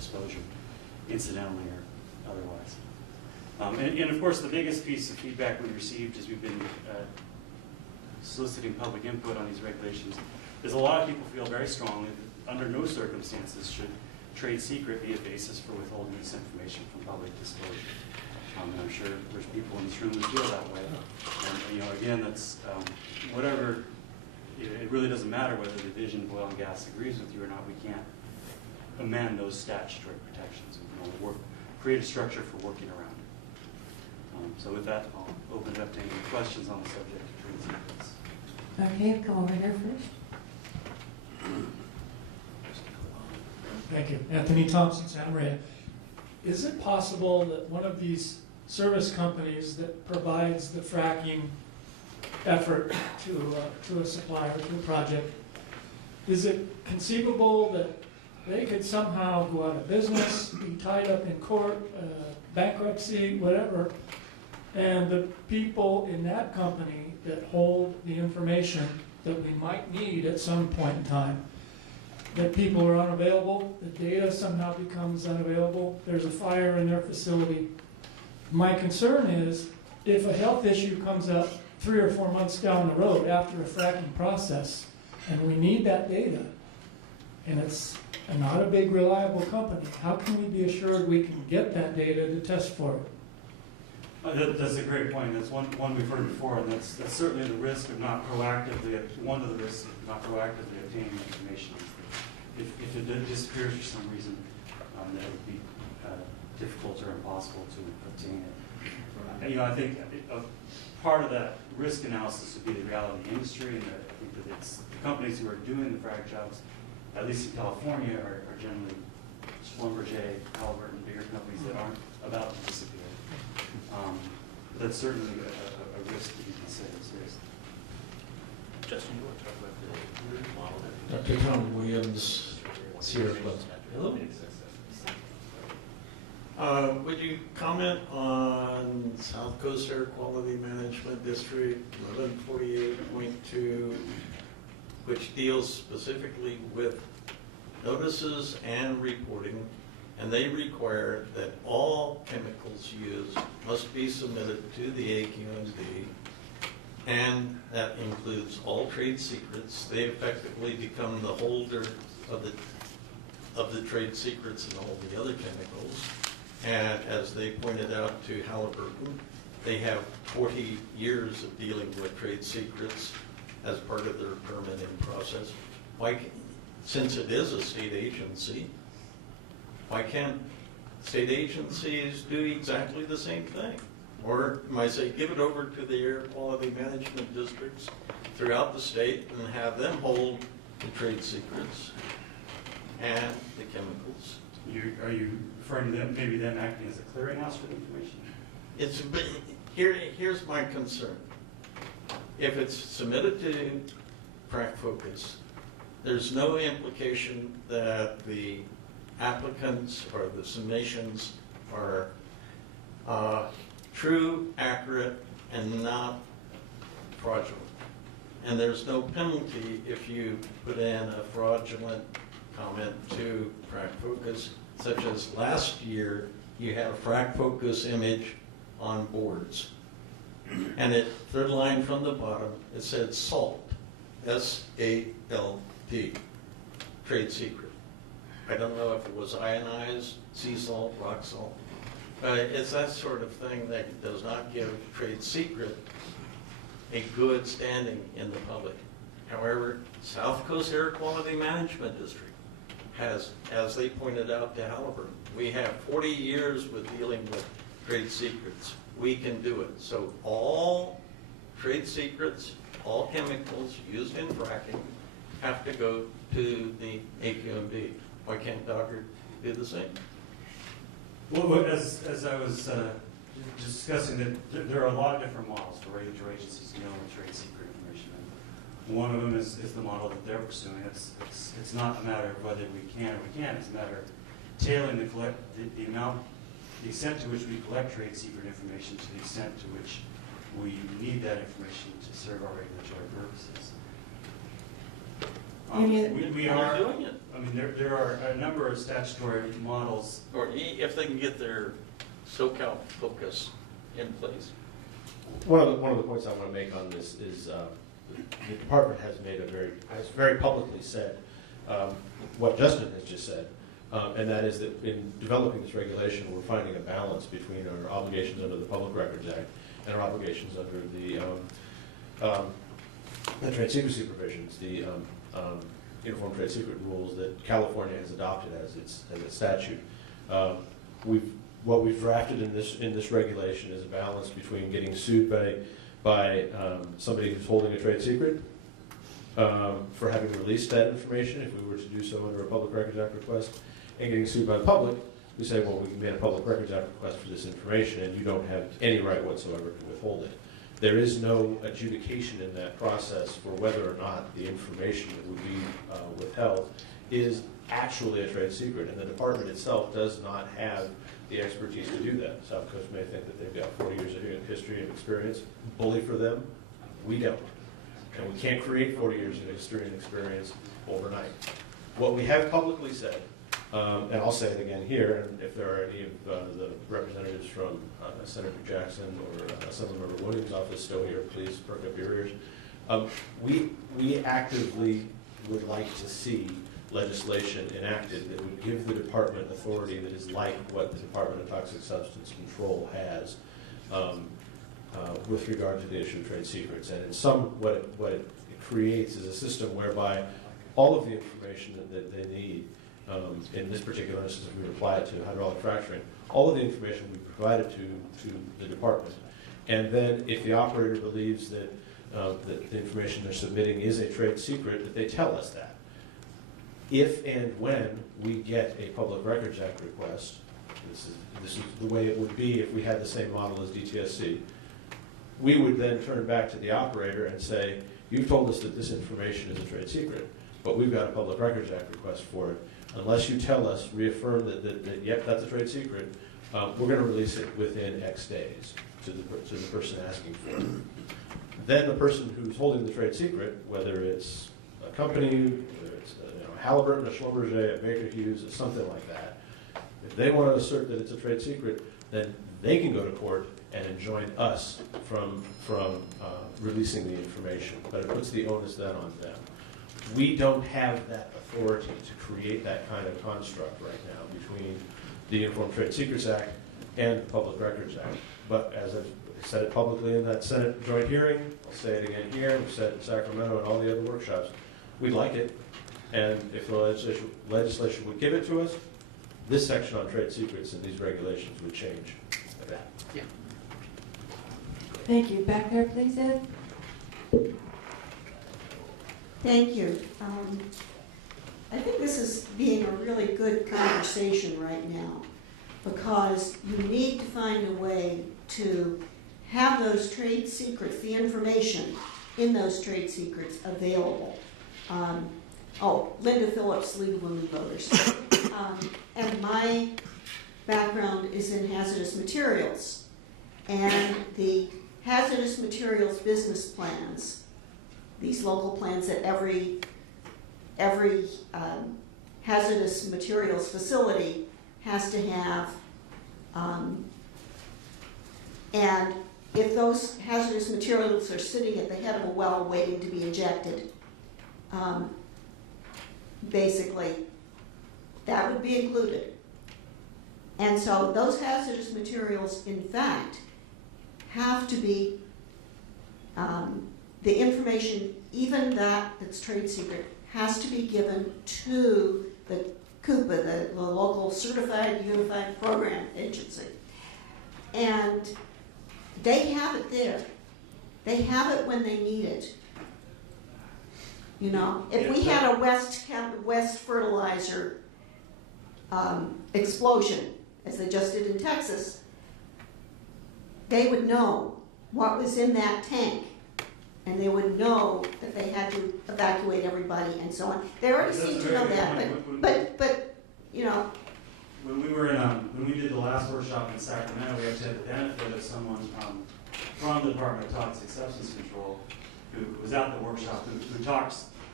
exposure, incidentally or otherwise. And of course, the biggest piece of feedback we received as we've been soliciting public input on these regulations is a lot of people feel very strongly that under no circumstances should trade secret be a basis for withholding this information from public disclosure. And I'm sure there's people in this room who feel that way. And again, that's whatever. It really doesn't matter whether the Division of Oil and Gas agrees with you or not. We can't amend those statutory protections. We can only create a structure for working around it. So with that, I'll open it up to any questions on the subject of trade secrets. Okay, come over here first. Thank you. Anthony Thompson, Santa Maria. Is it possible that one of these service companies that provides the fracking effort to a supplier, to a project, is it conceivable that they could somehow go out of business, be tied up in court, bankruptcy, whatever, and the people in that company that hold the information that we might need at some point in time, that people are unavailable, the data somehow becomes unavailable, there's a fire in their facility. My concern is if a health issue comes up 3 or 4 months down the road after a fracking process, and we need that data, and it's not a big reliable company, how can we be assured we can get that data to test for it? That's a great point. That's one we've heard before, and that's certainly the risk of not proactively, one of the risks of not proactively obtaining information. If it disappears for some reason, that would be difficult or impossible to obtain it. I think part of that risk analysis would be the reality of the industry, and I think that it's the companies who are doing the frac jobs, at least in California, are generally Schlumberger, Halliburton, bigger companies that aren't about to disappear. That's certainly a risk to be considered seriously. Justin, you want to talk about the model? Dr. Tom Williams, Sierra Club. Hello. Would you comment on South Coast Air Quality Management District 1148.2, which deals specifically with notices and reporting, and they require that all chemicals used must be submitted to the AQMD, and that includes all trade secrets. They effectively become the holder of the trade secrets and all the other chemicals. And as they pointed out to Halliburton, they have 40 years of dealing with trade secrets as part of their permitting process. Since it is a state agency, why can't state agencies do exactly the same thing? Or you might say, give it over to the air quality management districts throughout the state and have them hold the trade secrets and the chemicals. Are you referring to them, maybe them acting as a clearinghouse for the information? Here's my concern. If it's submitted to Frac Focus, there's no implication that the applicants or the submissions are true, accurate, and not fraudulent. And there's no penalty if you put in a fraudulent comment to Frac Focus, such as last year you had a Frac Focus image on boards. And third line from the bottom, it said SALT, S-A-L-T, trade secret. I don't know if it was ionized, sea salt, rock salt. It's that sort of thing that does not give trade secret a good standing in the public. However, South Coast Air Quality Management District has, as they pointed out to Halliburton, we have 40 years with dealing with trade secrets. We can do it. So all trade secrets, all chemicals used in fracking have to go to the AQMD. Why can't Dogger do the same? Well, as I was discussing, that there are a lot of different models for regulatory agencies dealing with trade secret information. And one of them is the model that they're pursuing. It's not a matter of whether we can or we can't. It's a matter of tailoring the amount, the extent to which we collect trade secret information to the extent to which we need that information to serve our regulatory purposes. We are doing it. I mean, there are a number of statutory models. Or if they can get their SoCal focus in place. One of the points I want to make on this is the department has very publicly said what Justin has just said, and that is that in developing this regulation, we're finding a balance between our obligations under the Public Records Act and our obligations under the trade secrecy provisions, the Uniform Trade Secret rules that California has adopted as its statute. What we've drafted in this regulation is a balance between getting sued by somebody who's holding a trade secret for having released that information, if we were to do so under a Public Records Act request, and getting sued by the public who say, well, we made a Public Records Act request for this information and you don't have any right whatsoever to withhold it. There is no adjudication in that process for whether or not the information that would be withheld is actually a trade secret, and the department itself does not have the expertise to do that. South Coast may think that they've got 40 years of history and experience. Bully for them, we don't. And we can't create 40 years of history and experience overnight. What we have publicly said, and I'll say it again here, and if there are any of the representatives from Senator Jackson or Assemblymember Williams' office still here, please perk up your ears. We actively would like to see legislation enacted that would give the department authority that is like what the Department of Toxic Substance Control has with regard to the issue of trade secrets. And in what it creates is a system whereby all of the information that they need, in this particular instance, if we apply it to hydraulic fracturing, all of the information we provided to the department. And then if the operator believes that the information they're submitting is a trade secret, that they tell us that. If and when we get a Public Records Act request, this is the way it would be if we had the same model as DTSC, we would then turn back to the operator and say, you've told us that this information is a trade secret, but we've got a Public Records Act request for it. Unless you tell us, reaffirm that yep, that's a trade secret, we're going to release it within X days to the person asking for it. Then the person who's holding the trade secret, whether it's a company, whether it's Halliburton, a Schlumberger, a Baker Hughes, or something like that, if they want to assert that it's a trade secret, then they can go to court and enjoin us from releasing the information. But it puts the onus then on them. We don't have that authority to create that kind of construct right now between the Uniform Trade Secrets Act and the Public Records Act. But as I've said it publicly in that Senate joint hearing, I'll say it again here, we've said it in Sacramento and all the other workshops, we'd like it. And if the legislation would give it to us, this section on trade secrets and these regulations would change that. Yeah. Thank you. Back there, please, Ed. Thank you. I think this is being a really good conversation right now, because you need to find a way to have those trade secrets, the information in those trade secrets available. Linda Phillips, League of Women Voters. And my background is in hazardous materials. And the hazardous materials business plans, these local plans that every hazardous materials facility has to have, and if those hazardous materials are sitting at the head of a well waiting to be injected, basically, that would be included. And so those hazardous materials, in fact, have to be, the information, even that's trade secret, has to be given to the CUPA, the local Certified Unified Program Agency. And they have it there. They have it when they need it. You know, if we had a West fertilizer explosion, as they just did in Texas, they would know what was in that tank, and they would know that they had to evacuate everybody and so on. They already seem to know that, but you know. When we did the last workshop in Sacramento, we actually had the benefit of someone from the Department of Toxic Substance Control who was at the workshop, who talks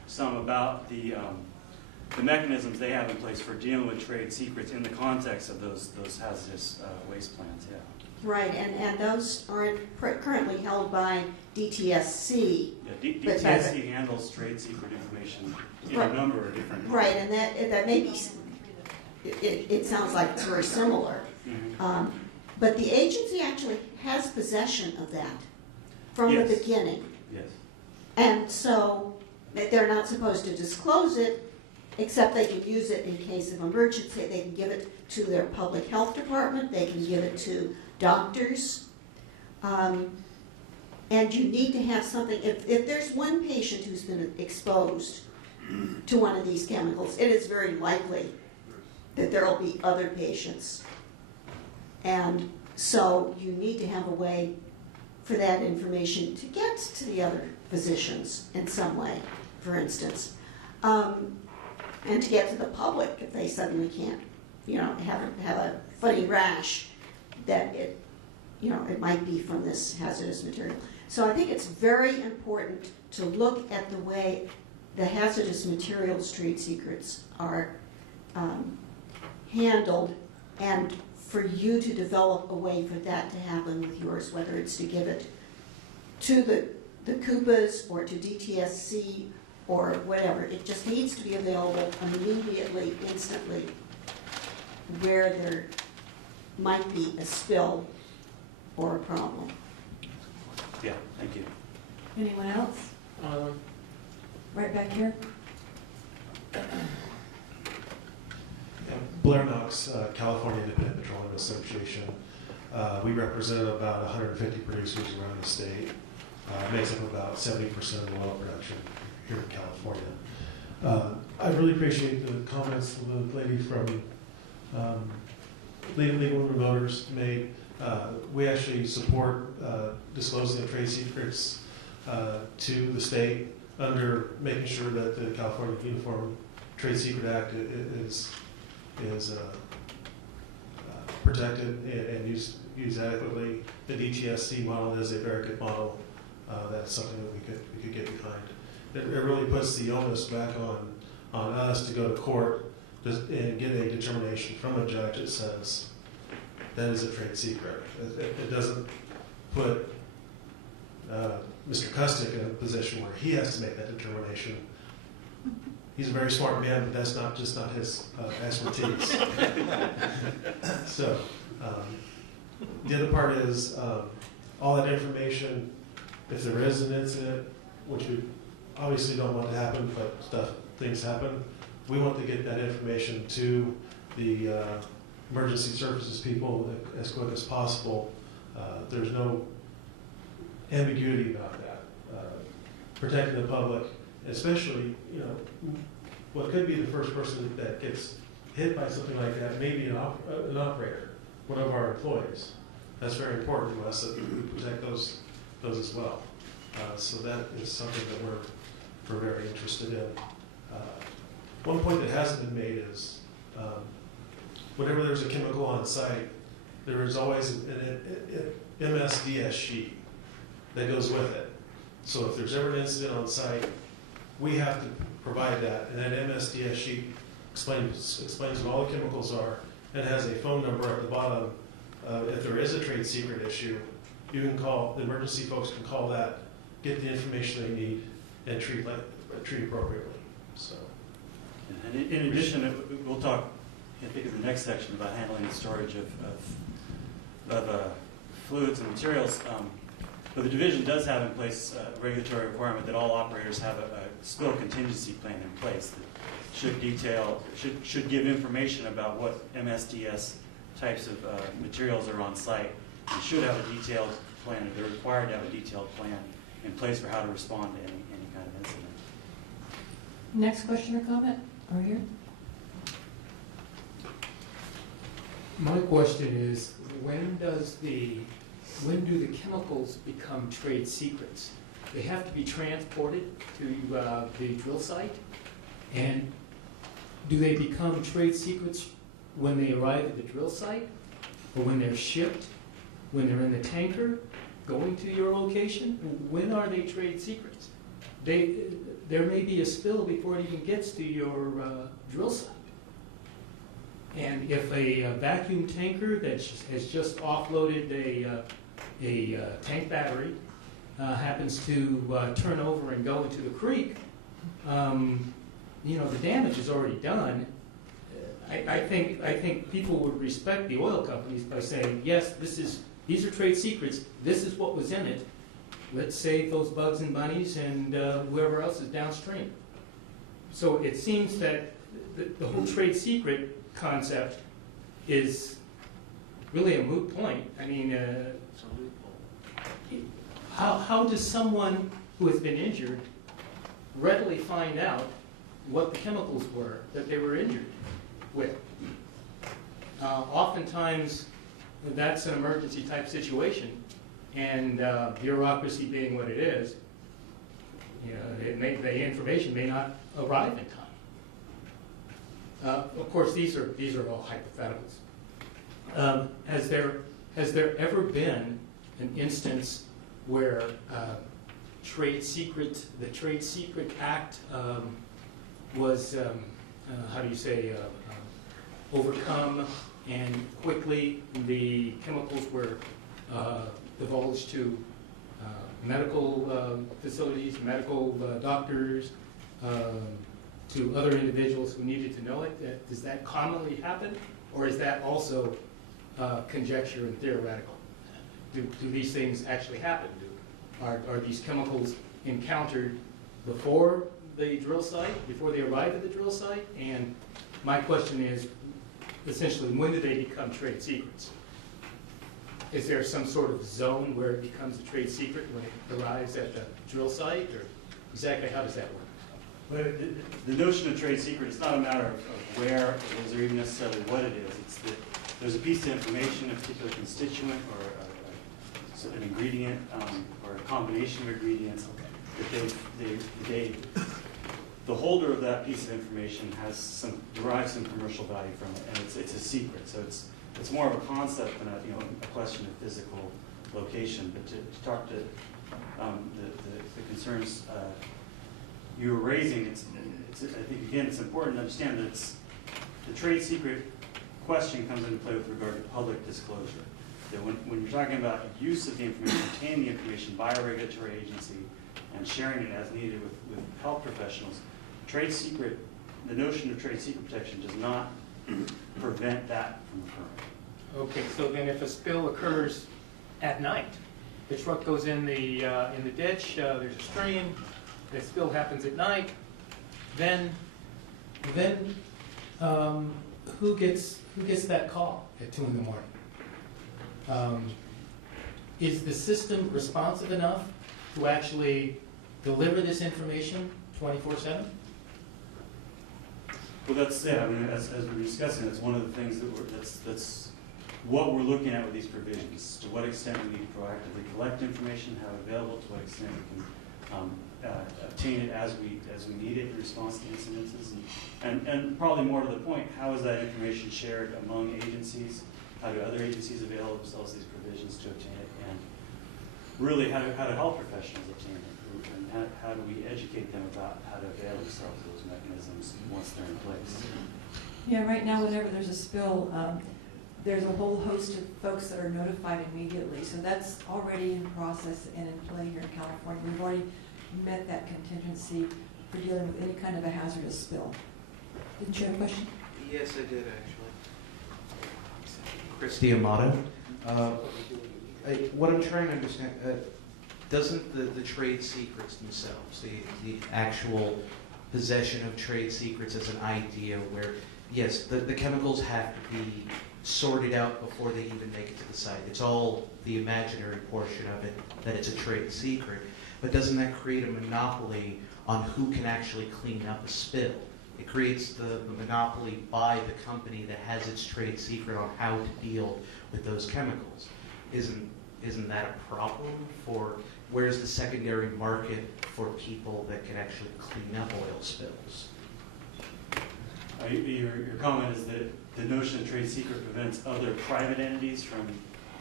some about the mechanisms they have in place for dealing with trade secrets in the context of those hazardous waste plans. Yeah. Right, and those are currently held by DTSC. Yeah, DTSC handles trade secret information in a number of different. Right, and that may be. It sounds like it's very similar. Mm-hmm. But the agency actually has possession of that from Yes. the beginning. Yes. And so they're not supposed to disclose it, except they can use it in case of emergency. They can give it to their public health department. They can give it to doctors. And you need to have something. If there's one patient who's been exposed to one of these chemicals, it is very likely that there will be other patients. And so you need to have a way for that information to get to the other physicians in some way, for instance. And to get to the public if they suddenly can't, have a funny rash that it might be from this hazardous material. So I think it's very important to look at the way the hazardous materials trade secrets are handled, and for you to develop a way for that to happen with yours, whether it's to give it to the Koopas or to DTSC or whatever. It just needs to be available immediately, instantly, where there might be a spill or a problem. Yeah, thank you. Anyone else? Right back here. Blair Knox, California Independent Petroleum Association. We represent about 150 producers around the state. Makes up about 70% of the oil production here in California. I really appreciate the comments the lady from Legal Women Voters made. We actually support disclosing of trade secrets to the state under making sure that the California Uniform Trade Secret Act is protected and used adequately. The DTSC model is a very good model. That's something that we could get behind. It really puts the onus back on us to go to court and get a determination from a judge that says that is a trade secret. It doesn't put Mr. Kustik in a position where he has to make that determination. He's a very smart man, but that's not his expertise. So the other part is all that information. If there is an incident, which we obviously don't want to happen, but things happen, we want to get that information to the emergency services people as quick as possible. There's no ambiguity about that. Protecting the public, especially, what could be the first person that gets hit by something like that, maybe an operator, one of our employees. That's very important to us that we protect those as well. So that is something that we're very interested in. One point that hasn't been made is whenever there's a chemical on site, there is always an MSDS sheet that goes with it. So if there's ever an incident on site, we have to provide that, and that MSDS sheet explains what all the chemicals are, and has a phone number at the bottom. If there is a trade secret issue, you can call, the emergency folks can call that, get the information they need, and treat appropriately. So. And in addition, we'll talk, I think, in the next section about handling the storage of fluids and materials. But the division does have in place a regulatory requirement that all operators have a spill contingency plan in place that should give information about what MSDS types of materials are on site. They should have a detailed plan, or they're required to have a detailed plan in place for how to respond to any kind of incident. Next question or comment? Over here. My question is, when do the chemicals become trade secrets? They have to be transported to the drill site? And do they become trade secrets when they arrive at the drill site? Or when they're shipped? When they're in the tanker going to your location? When are they trade secrets? there may be a spill before it even gets to your drill site. And if a vacuum tanker that has just offloaded a tank battery happens to turn over and go into the creek, you know, the damage is already done. I think people would respect the oil companies by saying, yes, these are trade secrets. This is what was in it. Let's save those bugs and bunnies and whoever else is downstream. So it seems that the whole trade secret concept is really a moot point. I mean, how does someone who has been injured readily find out what the chemicals were that they were injured with? Oftentimes, that's an emergency type situation, and bureaucracy being what it is, you know, the information may not arrive in time. Of course, these are all hypotheticals. Has there ever been an instance where the Trade Secret Act was how do you say overcome, and quickly the chemicals were divulged to medical facilities, medical doctors, to other individuals who needed to know it? Does that commonly happen, or is that also conjecture and theoretical? Do these things actually happen? Are these chemicals encountered before the drill site, before they arrive at the drill site? And my question is, essentially, when do they become trade secrets? Is there some sort of zone where it becomes a trade secret when it arrives at the drill site, or exactly how does that work? Well, the notion of trade secret, it's not a matter of where it is or even necessarily what it is. It's that there's a piece of information, a particular constituent, or an ingredient, or a combination of ingredients that the holder of that piece of information derives some commercial value from it, and it's a secret. So it's more of a concept than a question of physical location. But to talk to the concerns you were raising, I think again it's important to understand that the trade secret question comes into play with regard to public disclosure. That when you're talking about use of the information, obtaining the information by a regulatory agency and sharing it as needed with health professionals, the notion of trade secret protection does not prevent that from occurring. Okay, so then if a spill occurs at night, the truck goes in the ditch, there's a stream, the spill happens at night, then who gets that call at 2 in the morning? Is the system responsive enough to actually deliver this information 24/7? Well, that's it. I mean, as we're discussing, that's one of the things that's what we're looking at with these provisions. To what extent we need to proactively collect information, have it available, to what extent we can obtain it as we need it in response to incidences, and probably more to the point, how is that information shared among agencies? How do other agencies avail themselves these provisions to obtain it? And really, how do health professionals obtain it? And how do we educate them about how to avail themselves of those mechanisms once they're in place? Yeah, right now, whenever there's a spill, there's a whole host of folks that are notified immediately. So that's already in process and in play here in California. We've already met that contingency for dealing with any kind of a hazardous spill. Didn't you have a question? Yes, I did, actually. Christy Amato. What I'm trying to understand, doesn't the trade secrets themselves, the actual possession of trade secrets as an idea where, yes, the chemicals have to be sorted out before they even make it to the site. It's all the imaginary portion of it that it's a trade secret. But doesn't that create a monopoly on who can actually clean up a spill? It creates the monopoly by the company that has its trade secret on how to deal with those chemicals. Isn't that a problem for where's the secondary market for people that can actually clean up oil spills? Your comment is that the notion of trade secret prevents other private entities from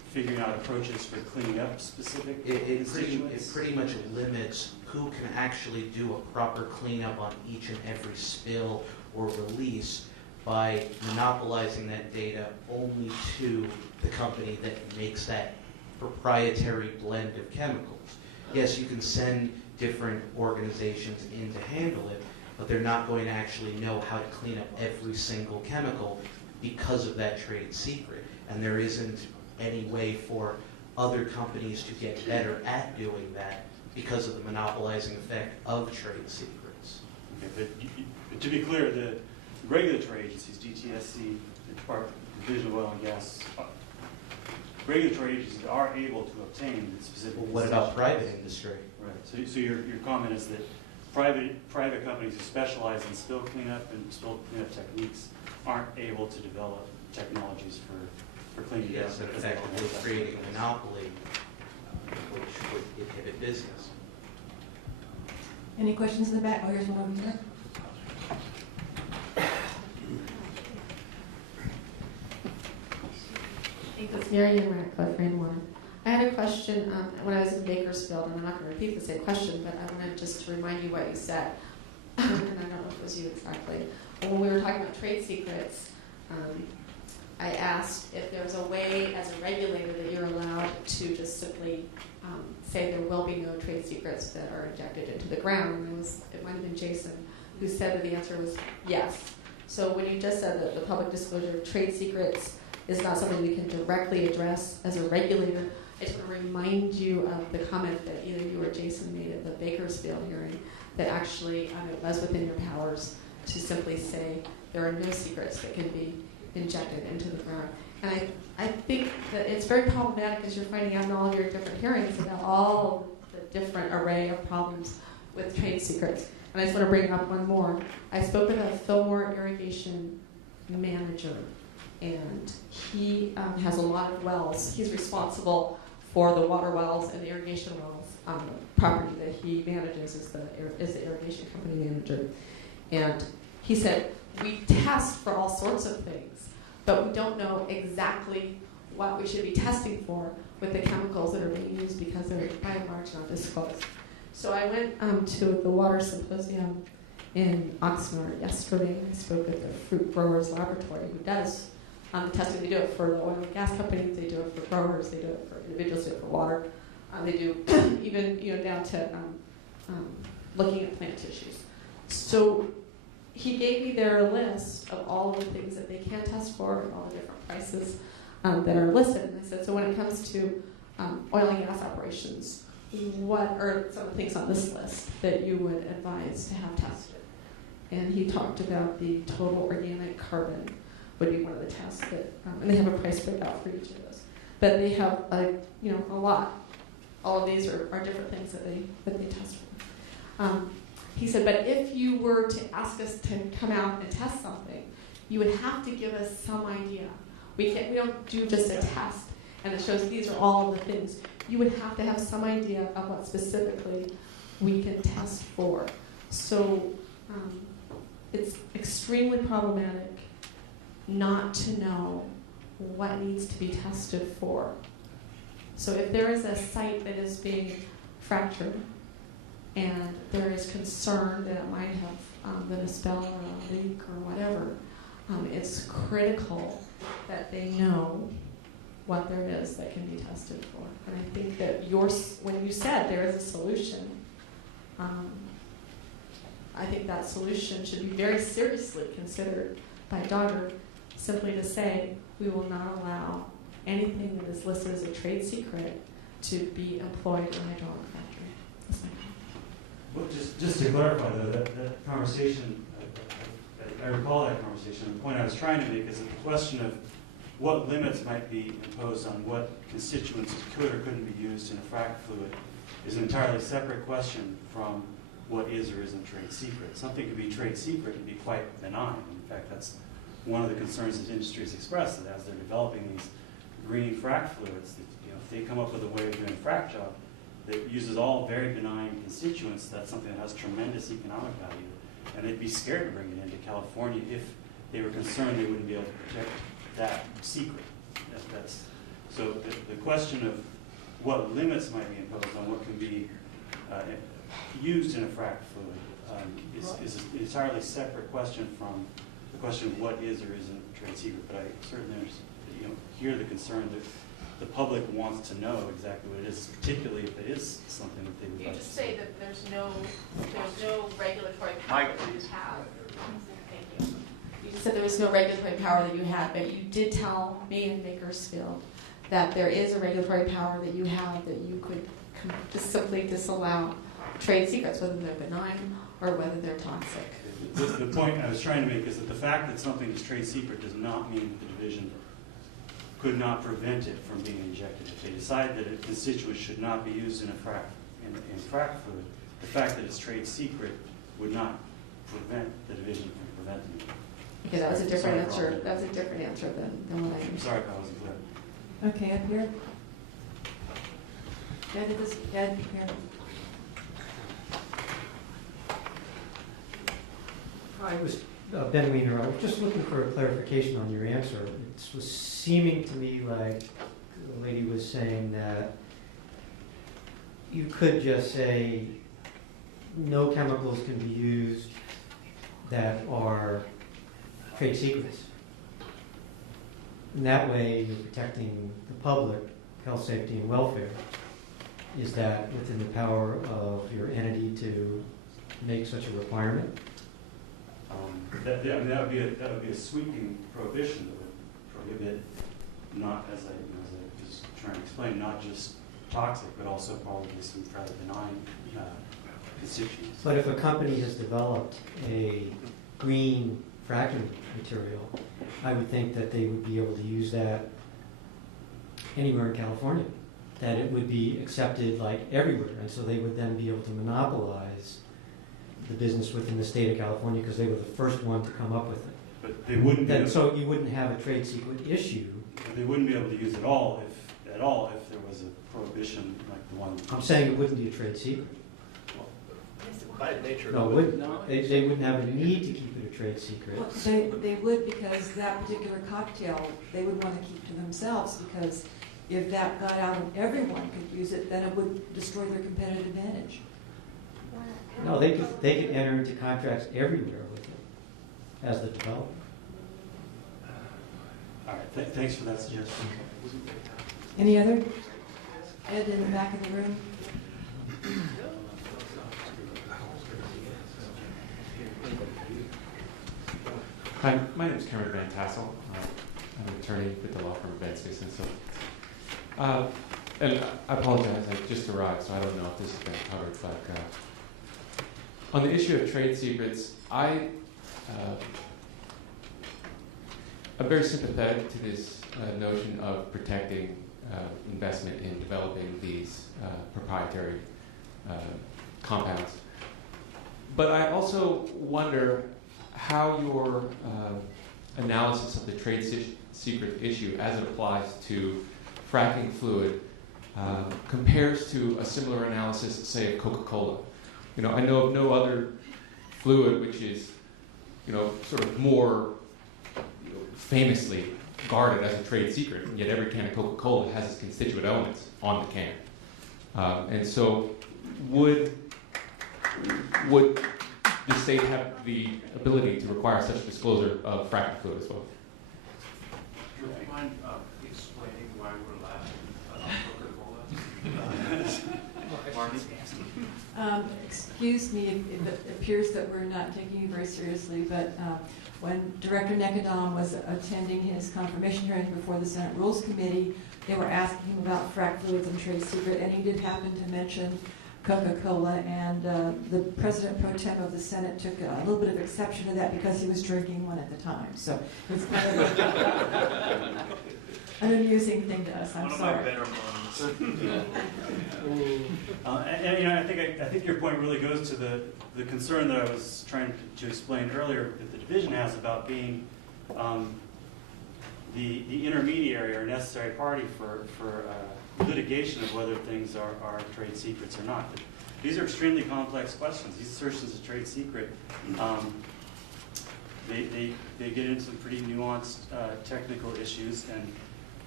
figuring out approaches for cleaning up specific It constituents? pretty much limits who can actually do a proper cleanup on each and every spill or release by monopolizing that data only to the company that makes that proprietary blend of chemicals. Yes, you can send different organizations in to handle it, but they're not going to actually know how to clean up every single chemical because of that trade secret. And there isn't any way for other companies to get better at doing that because of the monopolizing effect of trade secrets. Okay, but to be clear, the regulatory agencies, DTSC, the Department Division of Oil and Gas, regulatory agencies are able to obtain the specific. Well, what about private industry? Right. So your comment is that private companies who specialize in spill cleanup and spill cleanup techniques aren't able to develop technologies for cleaning up. Yes, in effect, we're creating a monopoly, which would inhibit business. Any questions in the back? Oh, here's one over here. It's Mary Ann Ratcliffe, Rainwater. I had a question when I was in Bakersfield, and I'm not going to repeat the same question, but I wanted just to remind you what you said. And I don't know if it was you exactly. When we were talking about trade secrets, I asked if there's a way as a regulator that you're allowed to just simply say there will be no trade secrets that are injected into the ground. And it might have been Jason who said that the answer was yes. So when you just said that the public disclosure of trade secrets is not something we can directly address as a regulator, I just want to remind you of the comment that either you or Jason made at the Bakersfield hearing that actually it was within your powers to simply say there are no secrets that can be injected into the ground. And I think that it's very problematic as you're finding out in all of your different hearings about all the different array of problems with trade secrets. And I just want to bring up one more. I spoke with a Fillmore irrigation manager, and he has a lot of wells. He's responsible for the water wells and the irrigation wells on the property that he manages as the irrigation company manager. And he said, we test for all sorts of things, but we don't know exactly what we should be testing for with the chemicals that are being used because they're by and large not disclosed. So I went to the water symposium in Oxnard yesterday. I spoke with the Fruit Growers Laboratory, who does the testing. They do it for the oil and gas companies, they do it for growers, they do it for individuals, they do it for water. They do even down to looking at plant tissues. So he gave me their list of all of the things that they can test for and all the different prices that are listed. And I said, so when it comes to oil and gas operations, what are some of the things on this list that you would advise to have tested? And he talked about the total organic carbon would be one of the tests that, and they have a price breakout for each of those. But they have a lot. All of these are different things that they test for. He said, but if you were to ask us to come out and test something, you would have to give us some idea. We don't do just a test and it shows these are all of the things. You would have to have some idea of what specifically we can test for. So it's extremely problematic not to know what needs to be tested for. So if there is a site that is being fractured and there is concern that it might have been a spill or a leak or whatever, it's critical that they know what there is that can be tested for. And I think that when you said there is a solution, I think that solution should be very seriously considered by DOGGR, simply to say we will not allow anything that is listed as a trade secret to be employed in a hydraulic factory. That's my comment. Well, just to clarify though, that conversation, I recall that conversation. The point I was trying to make is that the question of what limits might be imposed on what constituents could or couldn't be used in a frac fluid is an entirely separate question from what is or isn't trade secret. Something could be trade secret and be quite benign. In fact, that's one of the concerns that industry has expressed, that as they're developing these green frac fluids, that, if they come up with a way of doing a frac job that uses all very benign constituents, that's something that has tremendous economic value. And they'd be scared to bring it into California if they were concerned they wouldn't be able to protect that secret. So the question of what limits might be imposed on what can be used in a frac fluid is an entirely separate question from the question of what is or isn't trade secret. But I certainly hear the concern that the public wants to know exactly what it is, particularly if it is something that they would You like to just see. say that there's no regulatory power that you have. Thank you. You just said there was no regulatory power that you had, but you did tell me in Bakersfield that there is a regulatory power that you have that you could just simply disallow trade secrets, whether they're benign or whether they're toxic. The point I was trying to make is that the fact that something is trade secret does not mean that the division could not prevent it from being injected. If they decide that a constituent should not be used in a frac fluid, the fact that it's trade secret would not prevent the division from preventing it. Okay, that was a different answer. That was a different answer than what I. I'm sorry if I wasn't clear. Okay, up here. Ed, here. I was Ben Wiener. I was just looking for a clarification on your answer. It was seeming to me like the lady was saying that you could just say no chemicals can be used that are trade secrets. And that way you're protecting the public, health, safety, and welfare. Is that within the power of your entity to make such a requirement? That would be a sweeping prohibition that would prohibit, not as I was trying to explain, not just toxic, but also probably some rather benign constituents. But if a company has developed a green fracking material, I would think that they would be able to use that anywhere in California, that it would be accepted like everywhere, and so they would then be able to monopolize the business within the state of California because they were the first one to come up with it. But they wouldn't. And so you wouldn't have a trade secret issue. They wouldn't be able to use it all if there was a prohibition like the one. I'm saying it wouldn't be a trade secret. By nature. No, it wouldn't. They wouldn't have a need to keep it a trade secret. Well, they would, because that particular cocktail, they would want to keep to themselves, because if that got out and everyone could use it, then it would destroy their competitive advantage. No, they could enter into contracts everywhere with it as the developer. All right, thanks for that suggestion. Any other? Ed in the back of the room. Hi, my name is Cameron Van Tassel. I'm an attorney with the law firm Van Smith. And I apologize, I just arrived, so I don't know if this has been covered, but on the issue of trade secrets, I'm very sympathetic to this notion of protecting investment in developing these proprietary compounds. But I also wonder how your analysis of the trade secret issue as it applies to fracking fluid compares to a similar analysis, say, of Coca-Cola. I know of no other fluid which is, sort of more famously guarded as a trade secret, and yet every can of Coca-Cola has its constituent elements on the can. And so would the state have the ability to require such disclosure of fracking fluid as well? Do you mind explaining why we're laughing about Coca-Cola? Marty? Excuse me if it appears that we're not taking you very seriously, but when Director Nekadam was attending his confirmation hearing before the Senate Rules Committee, they were asking him about frac fluids and trade secret, and he did happen to mention Coca-Cola, and the President Pro Tem of the Senate took a little bit of exception to that because he was drinking one at the time. So it's kind of an amusing thing to us. I'm sorry. One of my better moments. I think your point really goes to the concern that I was trying to explain earlier that the division has about being the intermediary or necessary party for litigation of whether things are trade secrets or not. These are extremely complex questions. These assertions of trade secret, they get into some pretty nuanced technical issues, and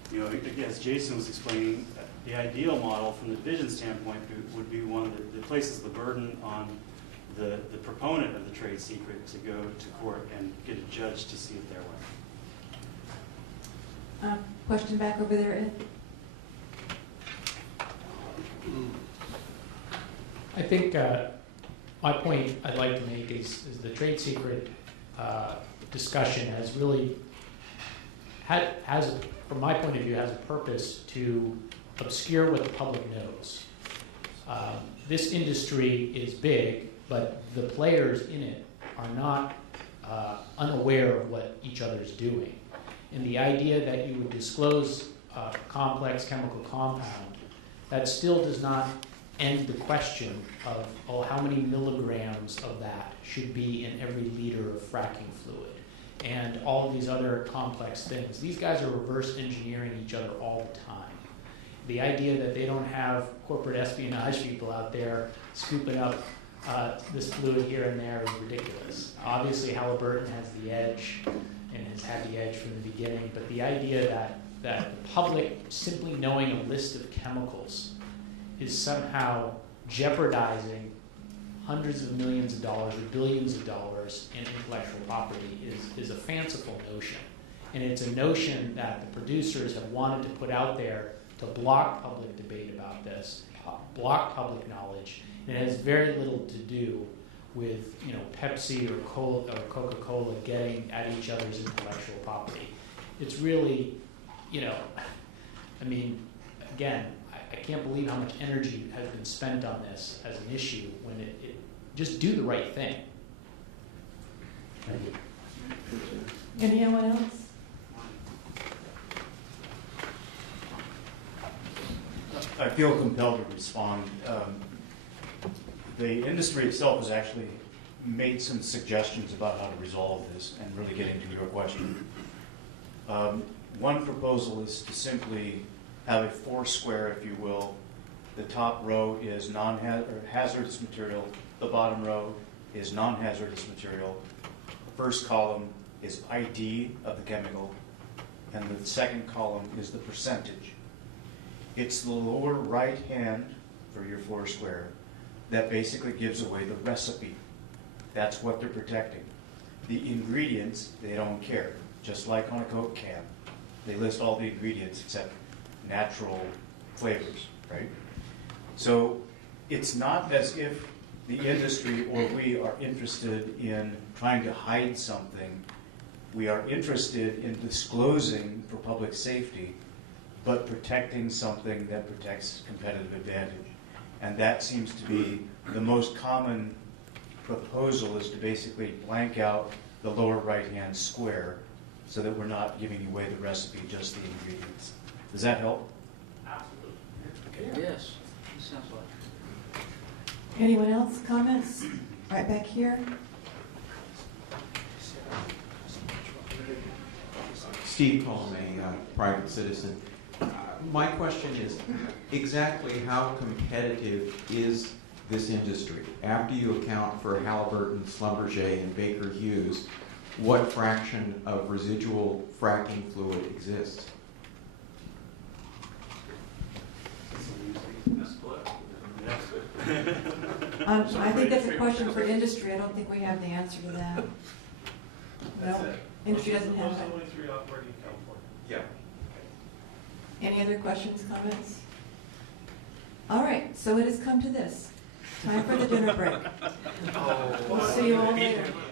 You know, again, as Jason was explaining, the ideal model from the division standpoint would be one that places the burden on the proponent of the trade secret to go to court and get a judge to see it their way. Question back over there, Ed? I think my point I'd like to make is the trade secret discussion has really, from my point of view, has a purpose to obscure what the public knows. This industry is big, but the players in it are not unaware of what each other is doing. And the idea that you would disclose a complex chemical compound, that still does not end the question of, oh, how many milligrams of that should be in every liter of fracking fluid, and all of these other complex things. These guys are reverse engineering each other all the time. The idea that they don't have corporate espionage people out there scooping up this fluid here and there is ridiculous. Obviously, Halliburton has the edge and has had the edge from the beginning, but the idea that the public simply knowing a list of chemicals is somehow jeopardizing hundreds of millions of dollars or billions of dollars in intellectual property is a fanciful notion. And it's a notion that the producers have wanted to put out there to block public debate about this, block public knowledge, and it has very little to do with, you know, Pepsi or Coca-Cola getting at each other's intellectual property. It's really, you know, I mean, again, I can't believe how much energy has been spent on this as an issue when it just do the right thing. Thank you. Anyone else? I feel compelled to respond. The industry itself has actually made some suggestions about how to resolve this and really getting to your question. One proposal is to simply have a four-square, if you will. The top row is hazardous material. The bottom row is non-hazardous material. The first column is ID of the chemical, and the second column is the percentage. It's the lower right hand for your floor square that basically gives away the recipe. That's what they're protecting. The ingredients, they don't care. Just like on a Coke can. They list all the ingredients except natural flavors, right? So it's not as if the industry or we are interested in trying to hide something. We are interested in disclosing for public safety, but protecting something that protects competitive advantage. And that seems to be the most common proposal, is to basically blank out the lower right-hand square so that we're not giving away the recipe, just the ingredients. Does that help? Absolutely. Yes, it sounds like. Anyone else? Comments? Right back here. Steve Coleman, a private citizen. My question is, exactly how competitive is this industry? After you account for Halliburton, Schlumberger, and Baker Hughes, what fraction of residual fracking fluid exists? I think that's a question for industry. I don't think we have the answer to that. No, industry doesn't have that. Only 3 operating in California. Yeah. Any other questions, comments? All right, so it has come to this. Time for the dinner break. We'll see you all later.